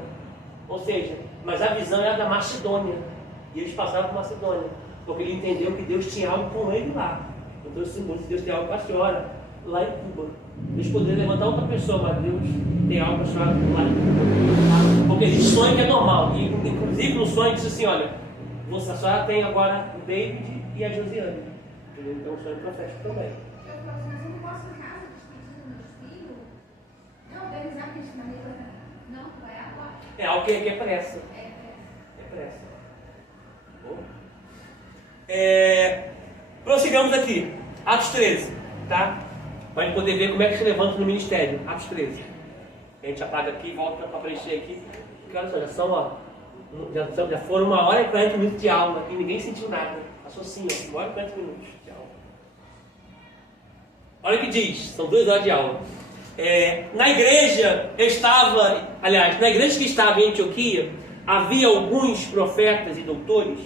Ou seja, mas a visão era da Macedônia. E eles passaram por Macedônia. Porque ele entendeu que Deus tinha algo com ele lá. Então, se Deus tem algo com a senhora, lá em Cuba. Deus poderia levantar outra pessoa, mas Deus tem algo chamado lá em Cuba. Porque existe sonho que é normal. E, inclusive, no sonho disse assim, olha, a senhora tem agora o David e a Josiane. Então, um sonho profético também. Eu falo assim, mas eu não posso ir em casa despedir dos meus filhos? Não, organizar aqui de maneira. Não, vai agora. É algo que é pressa. É Pressa. Bom. Prossigamos aqui. Atos 13, tá? Para a gente poder ver como é que se levanta no ministério. Atos 13. A gente apaga aqui e volta para preencher aqui. Porque olha só, já são, ó, já foram 1h e 40 minutos de aula e ninguém sentiu nada. Passou assim, ó, 1h e 40 minutos de aula. Olha o que diz, são 2 horas de aula. Na igreja que estava em Antioquia, havia alguns profetas e doutores,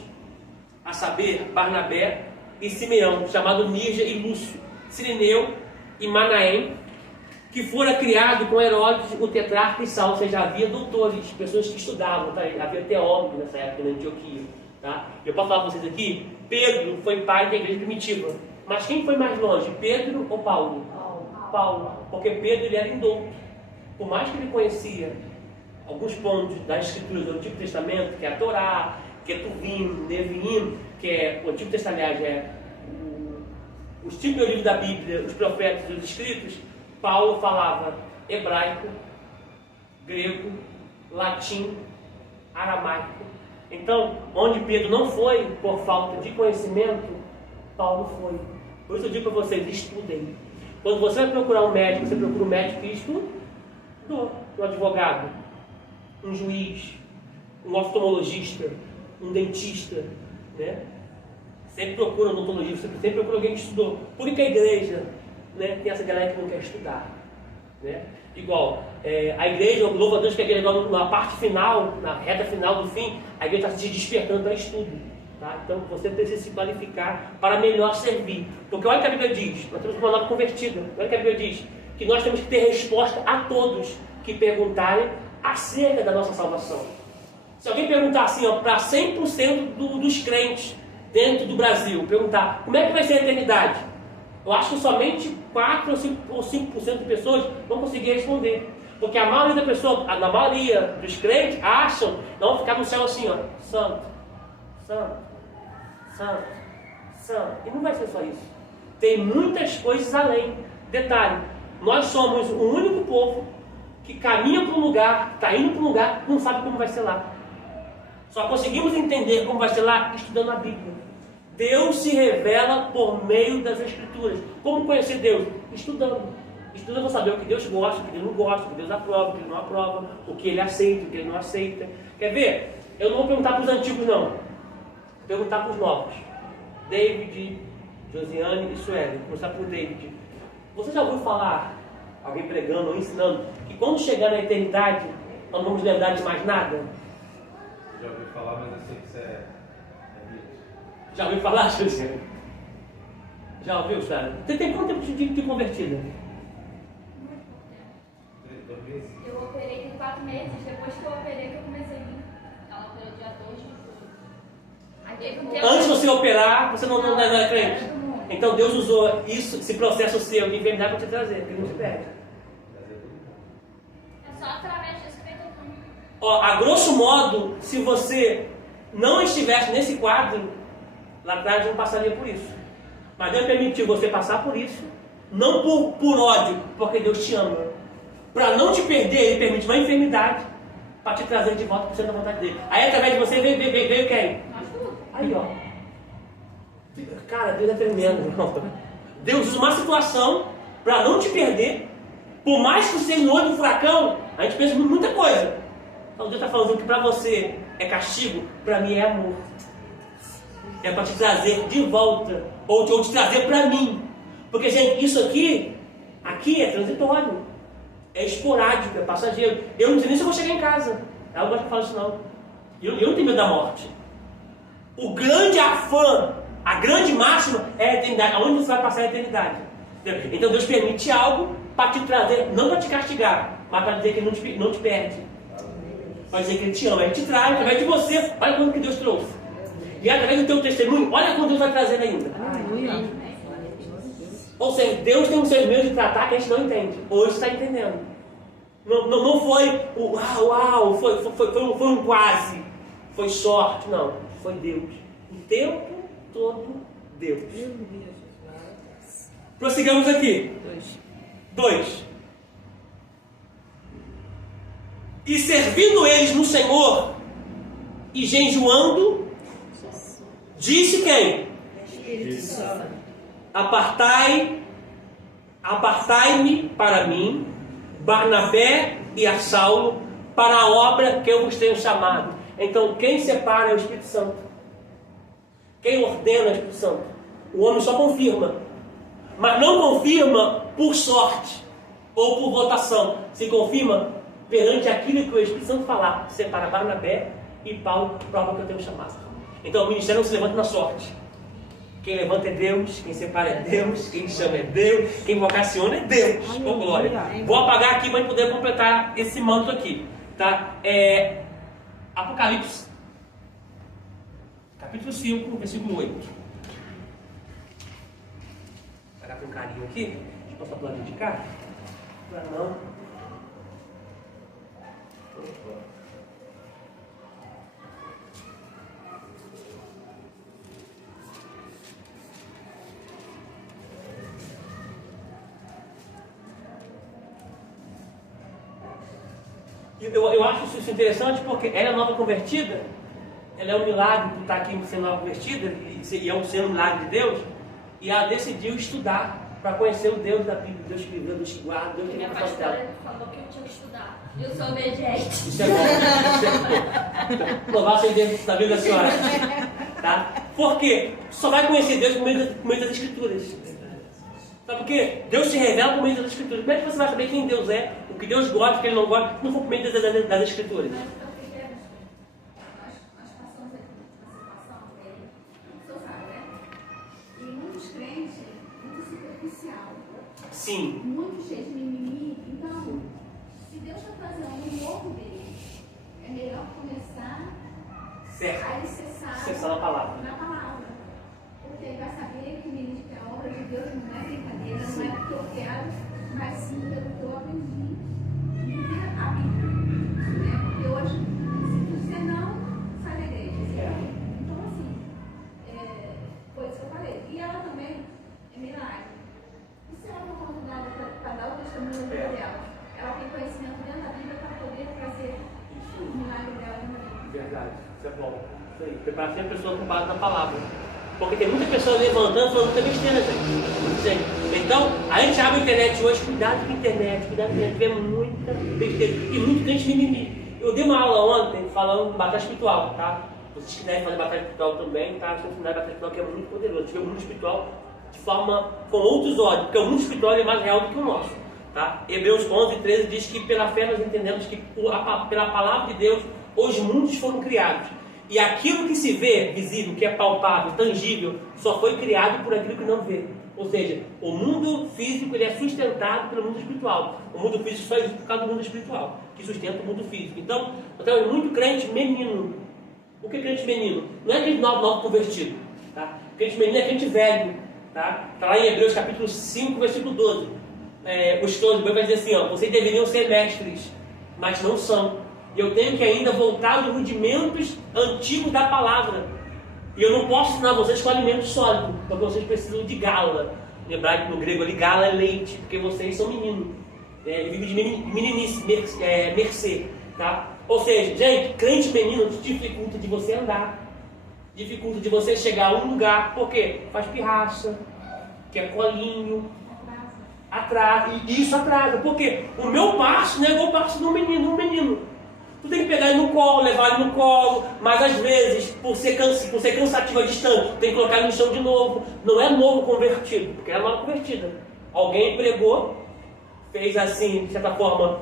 a saber, Barnabé e Simeão, chamado Níger e Lúcio, Cirineu e Manaém, que fora criado com Herodes, o tetrarca e Saulo, ou seja, havia doutores, pessoas que estudavam, tá? Havia teólogos nessa época na Antioquia. Tá? Eu posso falar para vocês aqui, Pedro foi pai da igreja primitiva, mas quem foi mais longe, Pedro ou Paulo? Paulo, porque Pedro ele era indouto. Por mais que ele conhecia alguns pontos das escrituras do Antigo Testamento, que é a Torá, que é Tuvim, Neviim, que é o Antigo Testamento, os tipos de livro da Bíblia, os profetas e os escritos, Paulo falava hebraico, grego, latim, aramaico. Então, onde Pedro não foi por falta de conhecimento, Paulo foi. Por isso eu digo para vocês, estudem. Quando você vai procurar um médico, você procura um médico que estudou, um advogado, um juiz, um oftalmologista, um dentista, né? Sempre procura um odontologista, sempre procura alguém que estudou. Por que a igreja, né, tem essa galera que não quer estudar, né? Igual, a igreja, louva a Deus que a igreja, na parte final, na reta final do fim, a igreja está se despertando para estudo. Tá? Então você precisa se qualificar para melhor servir. Porque olha o que a Bíblia diz, nós temos uma nova convertida. Olha o que a Bíblia diz, que nós temos que ter resposta a todos que perguntarem acerca da nossa salvação. Se alguém perguntar assim, para 100% dos crentes dentro do Brasil, perguntar como é que vai ser a eternidade, eu acho que somente 4 ou 5% de pessoas vão conseguir responder. Porque a maioria da pessoa, na maioria dos crentes, acham que vão ficar no céu assim, ó, santo, santo, santo, santo. E não vai ser só isso. Tem muitas coisas além. Detalhe, nós somos o único povo que caminha para um lugar, está indo para um lugar, não sabe como vai ser lá. Só conseguimos entender como vai ser lá estudando a Bíblia. Deus se revela por meio das Escrituras. Como conhecer Deus? Estudando. Estudando para saber o que Deus gosta, o que Deus não gosta, o que Deus aprova, o que Ele não aprova, o que Ele aceita, o que Ele não aceita. Quer ver? Eu não vou perguntar para os antigos, não. Vou perguntar para os novos. David, Josiane e Sueli. Vou começar por David. Você já ouviu falar, alguém pregando ou ensinando, que quando chegar na eternidade, nós não vamos lembrar de mais nada? Já ouvi falar, mas eu sei que isso é Já ouviu falar, Josiane? Já ouviu, Sara? Você tem quanto tempo de convertida? Eu operei tem 4 meses, depois que eu operei que eu comecei a vir. Ela operou dia 2 de julho. Aí teve um tempo. Antes de você operar, você não era crente. Então Deus usou isso, esse processo seu de enfermidade para te trazer, porque ele não te perde. É só através disso que vem todo mundo. Ó, a grosso modo, se você não estivesse nesse quadro, lá atrás não passaria por isso. Mas Deus permitiu você passar por isso, não por ódio, porque Deus te ama. Para não te perder, Ele permite uma enfermidade para te trazer de volta para o centro da vontade dele. Aí através de você veio quem? Aí, ó. Cara, Deus é tremendo, irmão. Deus usa uma situação para não te perder. Por mais que você no olho do furacão, a gente pensa em muita coisa. Então Deus está falando que para você é castigo, para mim é amor. É para te trazer de volta, ou te trazer para mim. Porque, gente, isso aqui é transitório, é esporádico, é passageiro. Eu não sei nem se eu vou chegar em casa. Eu não gosto de falar isso, não. Eu não tenho medo da morte. O grande afã, a grande máxima é a eternidade, aonde você vai passar a eternidade. Então Deus permite algo para te trazer, não para te castigar, mas para dizer que Ele não te perde. Para dizer que Ele te ama, Ele te traz, através de você. Olha quanto que Deus trouxe. E através do teu testemunho, olha quanto Deus vai trazer ainda. Ou seja, Deus tem os seus meios de tratar que a gente não entende. Hoje está entendendo. Não foi o uau, foi um quase. Foi sorte, não. Foi Deus. O tempo todo Deus. Prossigamos aqui. 2. E servindo eles no Senhor e jejuando, disse quem? Apartai-me para mim, Barnabé e a Saulo, para a obra que eu vos tenho chamado. Então, quem separa é o Espírito Santo. Quem ordena é o Espírito Santo. O homem só confirma. Mas não confirma por sorte ou por votação. Se confirma perante aquilo que o Espírito Santo falar. Separa Barnabé e Paulo para a obra que eu tenho chamado. Então, o ministério não se levanta na sorte. Quem levanta é Deus, quem separa é Deus, quem chama é Deus, quem vocaciona é Deus. Oh, glória. Vou apagar aqui para poder completar esse manto aqui. Tá? Apocalipse, capítulo 5, versículo 8. Vou pegar com carinho aqui. Deixa eu passar para o lado de cá. Para não. Eu acho isso interessante porque ela é nova convertida, ela é um milagre por estar aqui sendo nova convertida, e é um milagre de Deus, e ela decidiu estudar para conhecer o Deus da Bíblia, Deus que viveu, Deus que guarda, Deus que Minha vive na dela. pastora falou que eu tinha que estudar. Eu sou obediente. Isso é bom. Louvar seja Deus da Bíblia da senhora. Tá? Porque só vai conhecer Deus por meio das Escrituras. Sabe por quê? Deus se revela por meio das Escrituras. Como é que você vai saber quem Deus é, o que Deus gosta, o que Ele não gosta, se não for por meio das Escrituras? Nós passamos aqui uma situação dele, o senhor sabe, né? E muitos crentes, muito superficial. Sim. Muito cheio de mimimi. Então, se Deus está fazendo um novo dele, é melhor começar Certo. a alicerçar Acessar na palavra. na palavra. Porque ele vai saber que o ministro que a obra de Deus não é brincadeira, não é porque eu quero, mas sim pelo que eu aprendi. Viver a Bíblia. Né? Porque hoje, se você não sai da igreja. Então, assim, foi isso que eu falei. E ela também é milagre. E se ela for convidada para dar o testemunho dela, ela tem conhecimento dentro da Bíblia para poder trazer o milagre dela também. Verdade, isso é bom. Isso aí. Prepara sempre a pessoa com base na palavra. Porque tem muita pessoa levantando falando muita besteira, gente. Então, a gente abre a internet hoje, cuidado com a internet, vê muita besteira. E muito crente mimimi. Eu dei uma aula ontem falando de batalha espiritual, tá? Vocês quiserem fazer batalha espiritual também, tá? Vocês ensinar batalha espiritual que é muito poderoso. Tive o mundo espiritual de forma com outros olhos, porque o mundo espiritual é mais real do que o nosso. Tá? Hebreus 11:13 diz que pela fé nós entendemos que pela palavra de Deus os mundos foram criados. E aquilo que se vê, visível, que é palpável, tangível, só foi criado por aquilo que não vê. Ou seja, o mundo físico ele é sustentado pelo mundo espiritual. O mundo físico só existe por causa do mundo espiritual, que sustenta o mundo físico. Então, eu tenho muito crente menino. O que é crente menino? Não é crente novo convertido. Tá? Crente menino é crente velho. Tá? Está lá em Hebreus capítulo 5, versículo 12. O escritor vai dizer assim, ó, vocês deveriam ser mestres, mas não são. E eu tenho que ainda voltar aos rudimentos antigos da palavra. E eu não posso ensinar vocês com alimento sólido, porque vocês precisam de gala. Lembrar que no grego ali, gala é leite, porque vocês são meninos. Vivem de meninice, mercê. Tá? Ou seja, gente, crente menino dificulta de você andar. Dificulta de você chegar a um lugar. Por quê? Faz pirraça, quer colinho. Atrasa. E isso atrasa. Porque o meu passo não é igual o passo do menino. Tu tem que pegar ele no colo, levar ele no colo, mas às vezes, por ser cansativo a distância, tem que colocar ele no chão de novo. Não é novo convertido, porque é nova convertida. Alguém pregou, fez assim, de certa forma,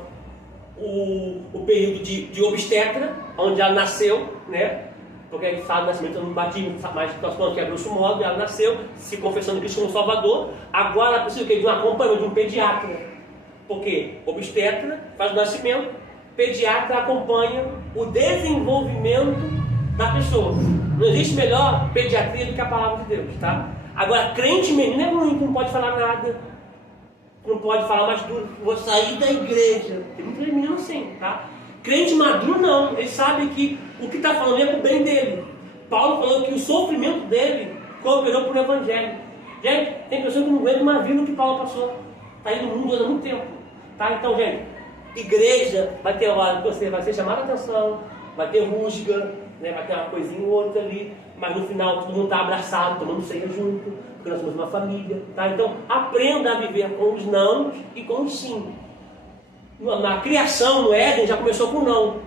o período de obstetra, onde ela nasceu, né? Porque a gente sabe, o nascimento no batismo, mas nós falamos que é grosso modo, ela nasceu, se confessando Cristo como Salvador. Agora ela precisa de um acompanhamento, de um pediatra. Porque obstetra faz o nascimento, pediatra acompanha o desenvolvimento da pessoa. Não existe melhor pediatria do que a palavra de Deus, tá? Agora, crente menino é ruim, que não pode falar nada, não pode falar mais duro, vou sair da igreja. Tem muitos meninos assim, tá? Crente maduro não, ele sabe que o que está falando é pro bem dele. Paulo falou que o sofrimento dele cooperou para o evangelho. Gente, tem pessoas que não aguentam uma vida que Paulo passou. Está aí no mundo há muito tempo. Tá? Então, gente, igreja vai ter hora que você vai ser chamado a atenção, vai ter rusga, né? Vai ter uma coisinha ou outra ali, mas no final todo mundo está abraçado, tomando ceia junto, porque nós somos uma família. Tá? Então, aprenda a viver com os não e com os sim. Na criação, no Éden, já começou com não.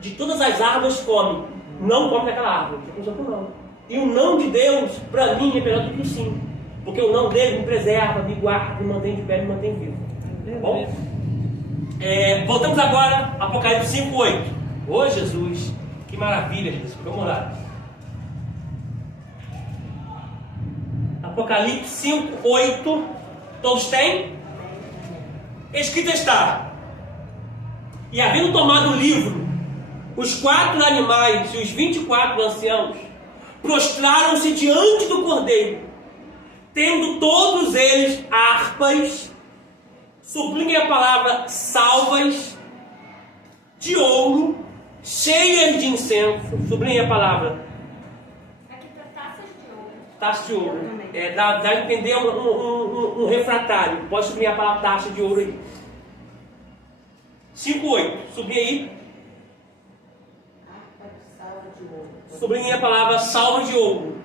De todas as árvores come. Não come daquela árvore. Já começou com não. E o não de Deus, para mim, é melhor do que o sim. Porque o não dele me preserva, me guarda, me mantém de pé, me mantém vivo. Tá bom? Voltamos agora, Apocalipse 5:8. Ô Jesus, que maravilha, Jesus. Vamos lá. Apocalipse 5:8. Todos têm? Escrito está: e havendo tomado o livro, os 4 animais e os 24 anciãos prostraram-se diante do Cordeiro, tendo todos eles harpas, sublinhe a palavra salvas, de ouro, cheias de incenso, sublinhe a palavra Aqui tá taças de ouro. taça de ouro. Dá a entender um refratário. Pode sublinhar a palavra taça de ouro aí. 5:8. Sublinha aí. Sublinhe a palavra salva de ouro.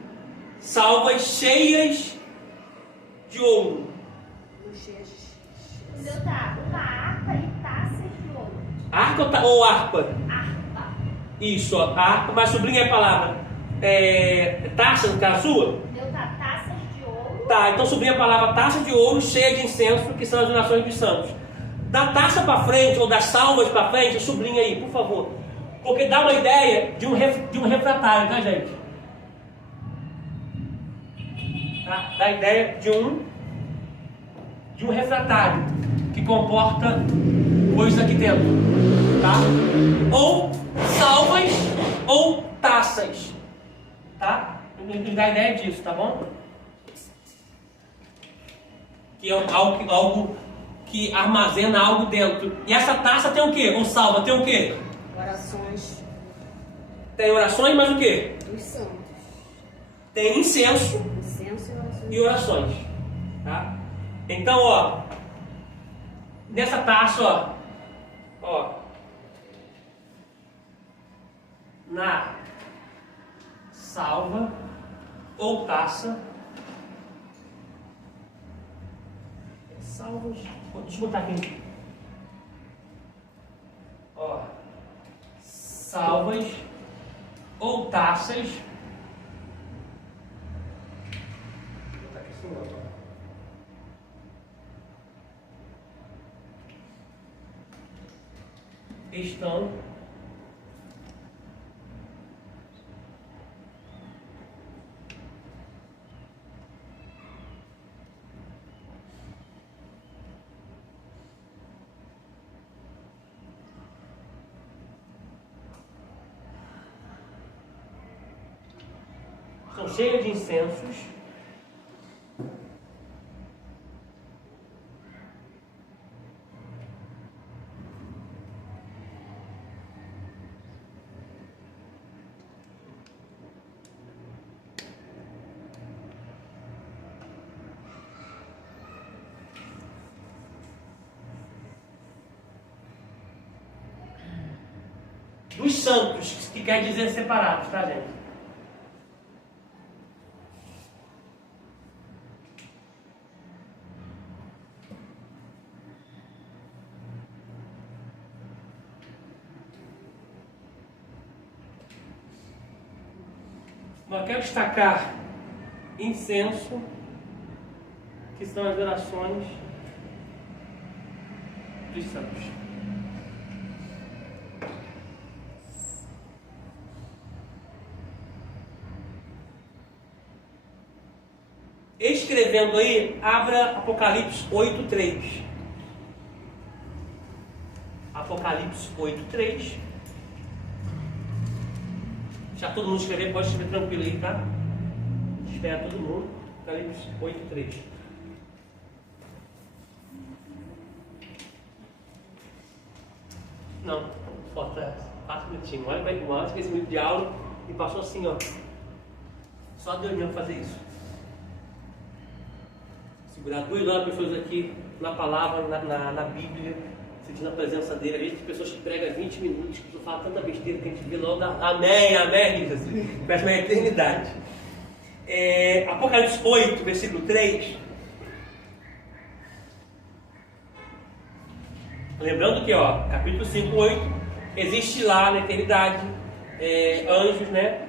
Salvas cheias de ouro. O meu tá uma harpa e taças de ouro. Arca ou harpa? Harpa. Isso, ó, harpa, mas sublinha a palavra. Taça, no caso sua? O meu tá taças de ouro. Tá, então sublinha a palavra taça de ouro cheia de incenso, que são as orações dos santos. Da taça para frente, ou das salvas para frente, sublinha aí, por favor. Porque dá uma ideia de um refratário, tá, gente? Tá? Dá a ideia de um refratário que comporta coisas aqui dentro, tá? Ou salvas ou taças, tá? Dá a ideia disso, tá bom? Que é algo que armazena algo dentro. E essa taça tem o quê? Ou salva tem o quê? Orações Tem orações, mas o quê? dos santos. Tem incenso Incenso e orações. e orações, tá? Então, ó, nessa taça, ó, na salva ou taça, salvas, deixa eu botar aqui, ó, salvas ou taças. Estão cheias de incensos, dos santos, que quer dizer separados, tá, gente? Eu quero destacar incenso, que são as orações dos santos. Escrevendo aí, abra Apocalipse 8:3. Apocalipse 8:3. Já todo mundo escrever, pode escrever tranquilo aí, tá? Espera todo mundo. Apocalipse 8:3. Não, falta 4 minutinhos. Olha como é que mostra que esse minuto de aula e passou assim, ó. Só Deus mesmo fazer isso. Segurar 2 horas pessoas aqui na palavra, na Bíblia, sentindo a presença dele. Às vezes tem pessoas que pregam 20 minutos, que falam tanta besteira que a gente vê logo, amém, amém, diz assim. Parece uma eternidade. Apocalipse 8, versículo 3. Lembrando que, capítulo 5, 8, existe lá na eternidade anjos, né?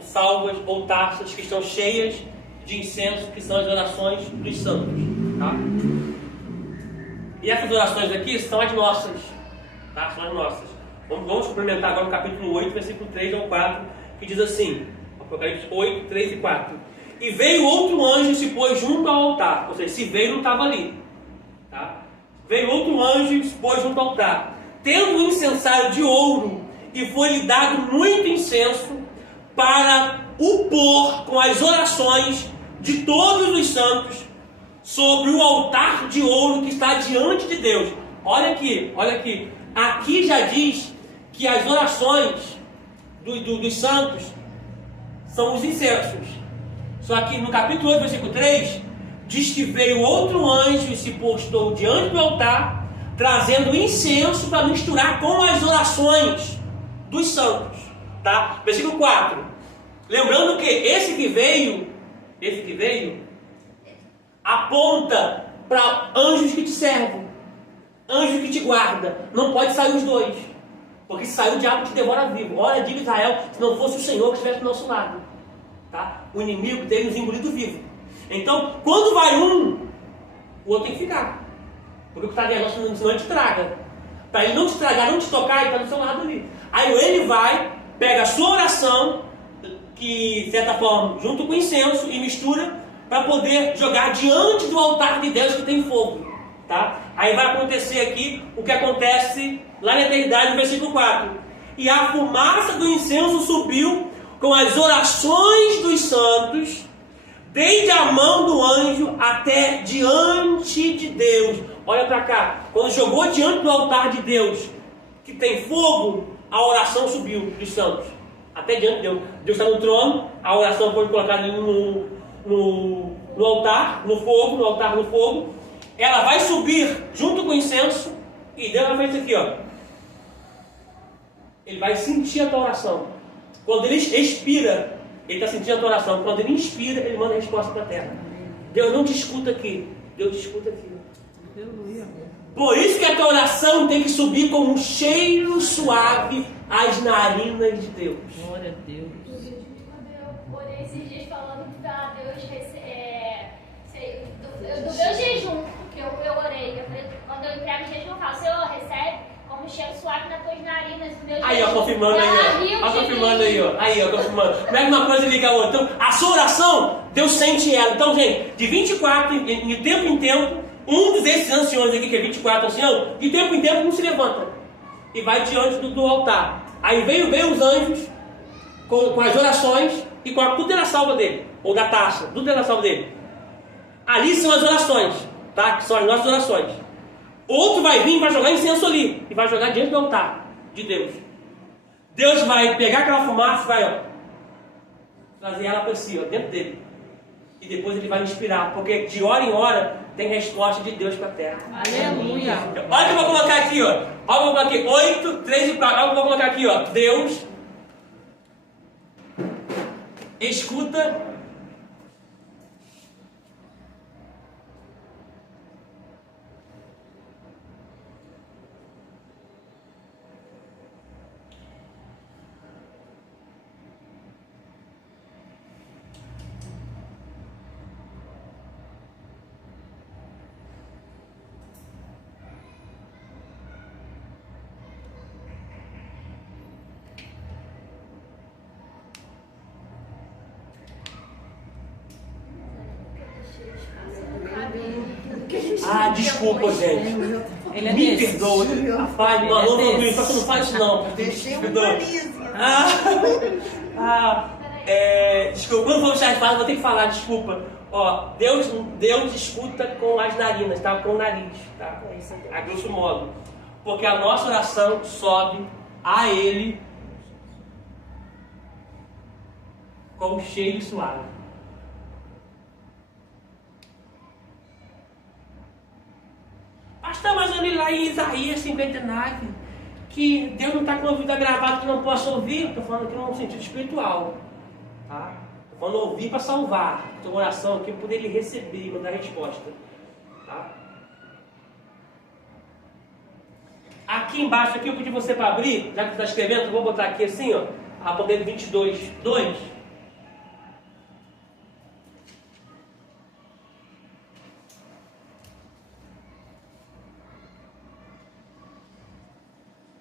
Salvas ou taças que estão cheias de incenso, que são as orações dos santos, tá? E essas orações aqui são as nossas, tá? São as nossas. Vamos complementar agora o capítulo 8, versículo 3 ao 4, que diz assim, Apocalipse 8, 3 e 4. E veio outro anjo e se pôs junto ao altar, ou seja, se veio não estava ali, tá? Veio outro anjo e se pôs junto ao altar, tendo um incensário de ouro, e foi-lhe dado muito incenso para o pôr com as orações de todos os santos sobre o altar de ouro que está diante de Deus. Olha aqui, olha aqui. Aqui já diz que as orações dos santos são os incensos. Só que no capítulo 8, versículo 3, diz que veio outro anjo e se postou diante do altar, trazendo incenso para misturar com as orações dos santos. Tá? Versículo 4. Lembrando que esse que veio, aponta para anjos que te servem, anjos que te guardam. Não pode sair os dois, porque se sair o diabo te devora vivo. Olha, diga Israel, se não fosse o Senhor que estivesse do nosso lado, tá? O inimigo teria nos engolido vivo. Então, quando vai um, o outro tem que ficar, porque o que está dentro, senão ele te traga. Para ele não te tragar, não te tocar, ele está do seu lado ali. Aí ele vai, pega a sua oração, que de certa forma, junto com o incenso, e mistura para poder jogar diante do altar de Deus que tem fogo, tá? Aí vai acontecer aqui o que acontece lá na eternidade, no versículo 4. E a fumaça do incenso subiu com as orações dos santos, desde a mão do anjo até diante de Deus. Olha para cá, quando jogou diante do altar de Deus, que tem fogo, a oração subiu dos santos até diante de Deus. Deus está no trono, a oração foi colocada no altar, no fogo, no altar, no fogo. Ela vai subir junto com o incenso, e Deus vai fazer isso aqui, ó. Ele vai sentir a tua oração. Quando ele expira, ele está sentindo a tua oração. Quando ele inspira, ele manda a resposta para a terra. Deus não te escuta aqui, Deus te escuta aqui. Por isso que a tua oração tem que subir como um cheiro suave às narinas de Deus. Glória a Deus. Quando eu orei esses dias falando para Deus do meu jejum, que eu orei, quando eu entrego o jejum, eu falo, Senhor, recebe como cheiro suave nas tuas narinas do meu jejum. Aí, ó, confirmando aí, ó. Confirmando aí, ó. Aí, ó, confirmando. Não é que uma coisa liga a outra. Então, a sua oração, Deus sente ela. Então, gente, de 24 de tempo em tempo, um desses anciões aqui, que é 24 anciãos, de tempo em tempo um se levanta e vai diante do altar. Aí veio os anjos com as orações e com tudo era salva dele, ou da taça, tudo era salva dele. Ali são as orações, tá? Que são as nossas orações. Outro vai vir e vai jogar incenso ali, e vai jogar diante do altar de Deus. Deus vai pegar aquela fumaça e vai, ó, trazer ela para si, ó, dentro dele. E depois ele vai inspirar, porque de hora em hora tem resposta de Deus para a terra. Aleluia. Olha o que eu vou colocar aqui, ó. Olha o que eu vou colocar aqui, 8, 3 e 4. Olha o que eu vou colocar aqui, ó. Deus escuta Ah, desculpa, gente. Ele é Me desse. perdoa. Rapaz, Ele não, é não, desse. não faz isso não. Deixei um Perdoa. valizinho. Ah, Peraí, Desculpa, quando for fechar as palavras, vou ter que falar, desculpa. Ó, Deus escuta com as narinas, tá? Com o nariz, tá? A grosso modo. Porque a nossa oração sobe a Ele como cheiro suave. Pastor, mas eu li lá em Isaías 59 que Deus não está com o ouvido agravado que não possa ouvir. Estou falando aqui num sentido espiritual, tá? Estou falando ouvir para salvar. Estou oração aqui para poder Ele receber e mandar resposta, tá? Aqui embaixo, aqui eu pedi você para abrir, já que você está escrevendo, eu vou botar aqui assim, ó, Apocalipse 22, 2.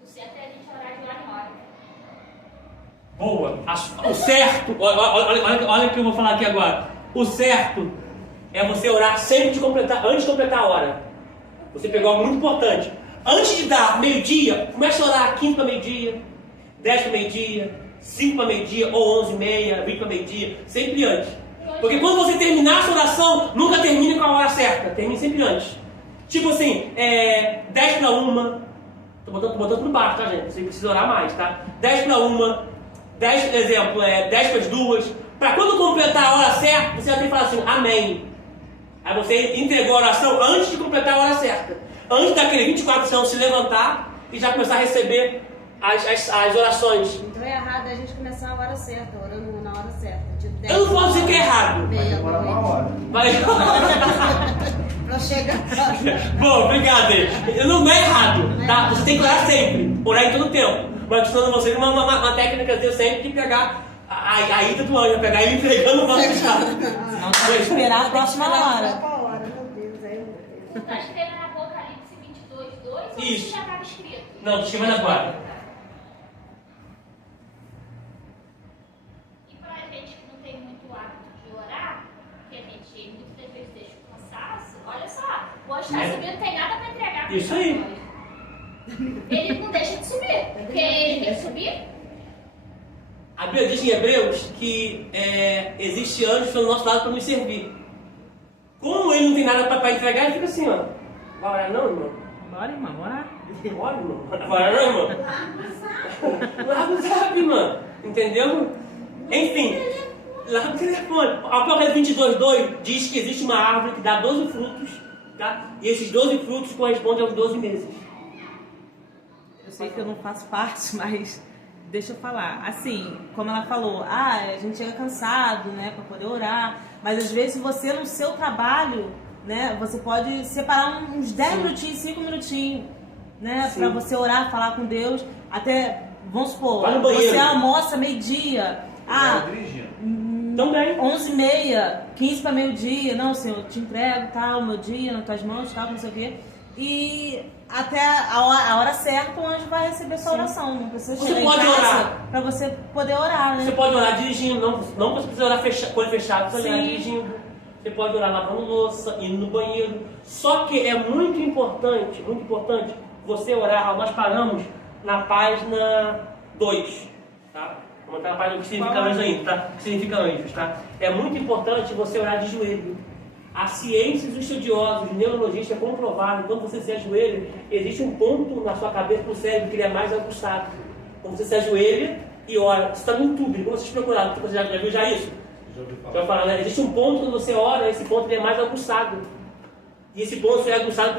O certo é a gente orar de hora em hora. Boa! O certo, olha o que eu vou falar aqui agora. O certo é você orar sempre antes de completar a hora. Você pegou algo muito importante. Antes de dar meio-dia, comece a orar 15 para meio-dia, 10 para meio-dia, 5 para meio-dia, ou 11h30, 20 para meio-dia, sempre antes. Porque quando você terminar a sua oração, nunca termine com a hora certa, termine sempre antes. Tipo assim, 10 para 1, tô botando tudo baixo, tá, gente? Você precisa orar mais, tá? 10 para 1, 10 para as 2. Para quando completar a hora certa, você vai ter que falar assim, amém. Aí você entregou a oração antes de completar a hora certa. Antes daquele 24 segundos se levantar e já começar a receber as orações. Então é errado a gente começar a hora certa, orando na hora certa. Tipo, Eu não posso dizer que é errado. Vai demorar uma hora. Pra chegar. Bom, obrigado aí. Não é errado, tá? Você tem que orar sempre, orar em todo o tempo. Mas ensinando vocês uma técnica de sempre de pegar a ida do anjo, pegar ele entregando o banco de chave. Não tem que esperar a próxima hora. Você está escrevendo Apocalipse 22, 2 ou Isso. isso já estava escrito? Não, estou escrevendo agora. E para a gente que não tem muito hábito de orar, que a gente muitas vezes deixa o cansaço, olha só, o anjo está subindo, não tem nada para entregar para Isso aí. nós. Ele não deixa de subir, porque ele tem que subir. A Bíblia diz em Hebreus que existe anjos pelo nosso lado para nos servir. Como ele não tem nada para entregar, ele fica assim, ó. Vai orar não, irmão? Bora, irmão, orar. Bora, irmão. Vai orar não, irmão? Larga o zap, irmão. Entendeu? Enfim, larga o telefone. Apocalipse 22, 2 diz que existe uma árvore que dá 12 frutos, tá? E esses 12 frutos correspondem aos 12 meses. Eu sei que eu não faço parte, mas deixa eu falar. Assim, como ela falou, a gente chega cansado, né, para poder orar. Mas às vezes você no seu trabalho, né, você pode separar uns 10 minutinhos, 5 minutinhos, né, para você orar, falar com Deus. Até, vamos supor, Vai no banheiro. você almoça meio-dia. Dirigindo. Também. 11h30, 15 para meio-dia. Não, Senhor, eu te entrego, tal, o meu dia nas tuas mãos, tal, não sei o quê. E até a hora certa o anjo vai receber sua oração. Não precisa Você chegar em pode casa orar. para você poder orar, né? Você pode orar dirigindo, não você precisa orar com o olho fechado, você orar Sim. dirigindo. Você pode orar lavando louça, indo no banheiro. Só que é muito importante você orar. Nós paramos na página 2, tá? Vamos entrar na página que significa anjos ainda, tá? Que significa anjos, tá? É muito importante você orar de joelho. A ciência dos estudiosos, os neurologistas comprovaram que quando você se ajoelha, existe um ponto na sua cabeça, no cérebro, que ele é mais aguçado. Quando você se ajoelha e ora, você está no YouTube, como vocês procuraram, você já viu já isso? Já ouvi falar. Já vou falar, né? Existe um ponto quando você ora, esse ponto ele é mais aguçado. E esse ponto só é aguçado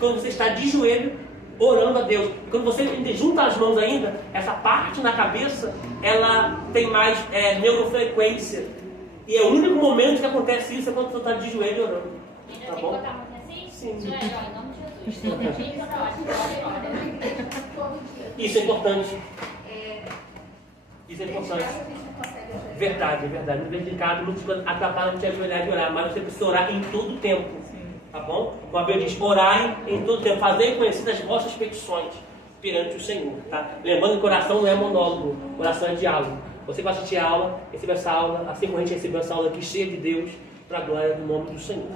quando você está de joelho orando a Deus. E quando você junta as mãos ainda, essa parte na cabeça, ela tem mais neurofrequência. E é o único momento que acontece isso é quando você está de joelho orando. Ainda Tá tem que bom? botar a mão assim? Sim. Joelho, ó, em nome de Jesus. Toda dia, toda hora, Todo dia. Isso é importante. Isso é Dentro de importante. casa a gente não consegue ajoelhar. Verdade, é verdade. No delicado, muitas coisas atrapalham de te ajoelhar e orar, mas você precisa orar em todo o tempo. Tá bom? Como a Bíblia diz, orai em todo o tempo, fazei conhecidas as vossas petições perante o Senhor. Tá? Lembrando que oração não é monólogo, oração é diálogo. Você vai assistir a aula, recebe essa aula, assim como a gente recebeu essa aula aqui cheia de Deus, para a glória do nome do Senhor.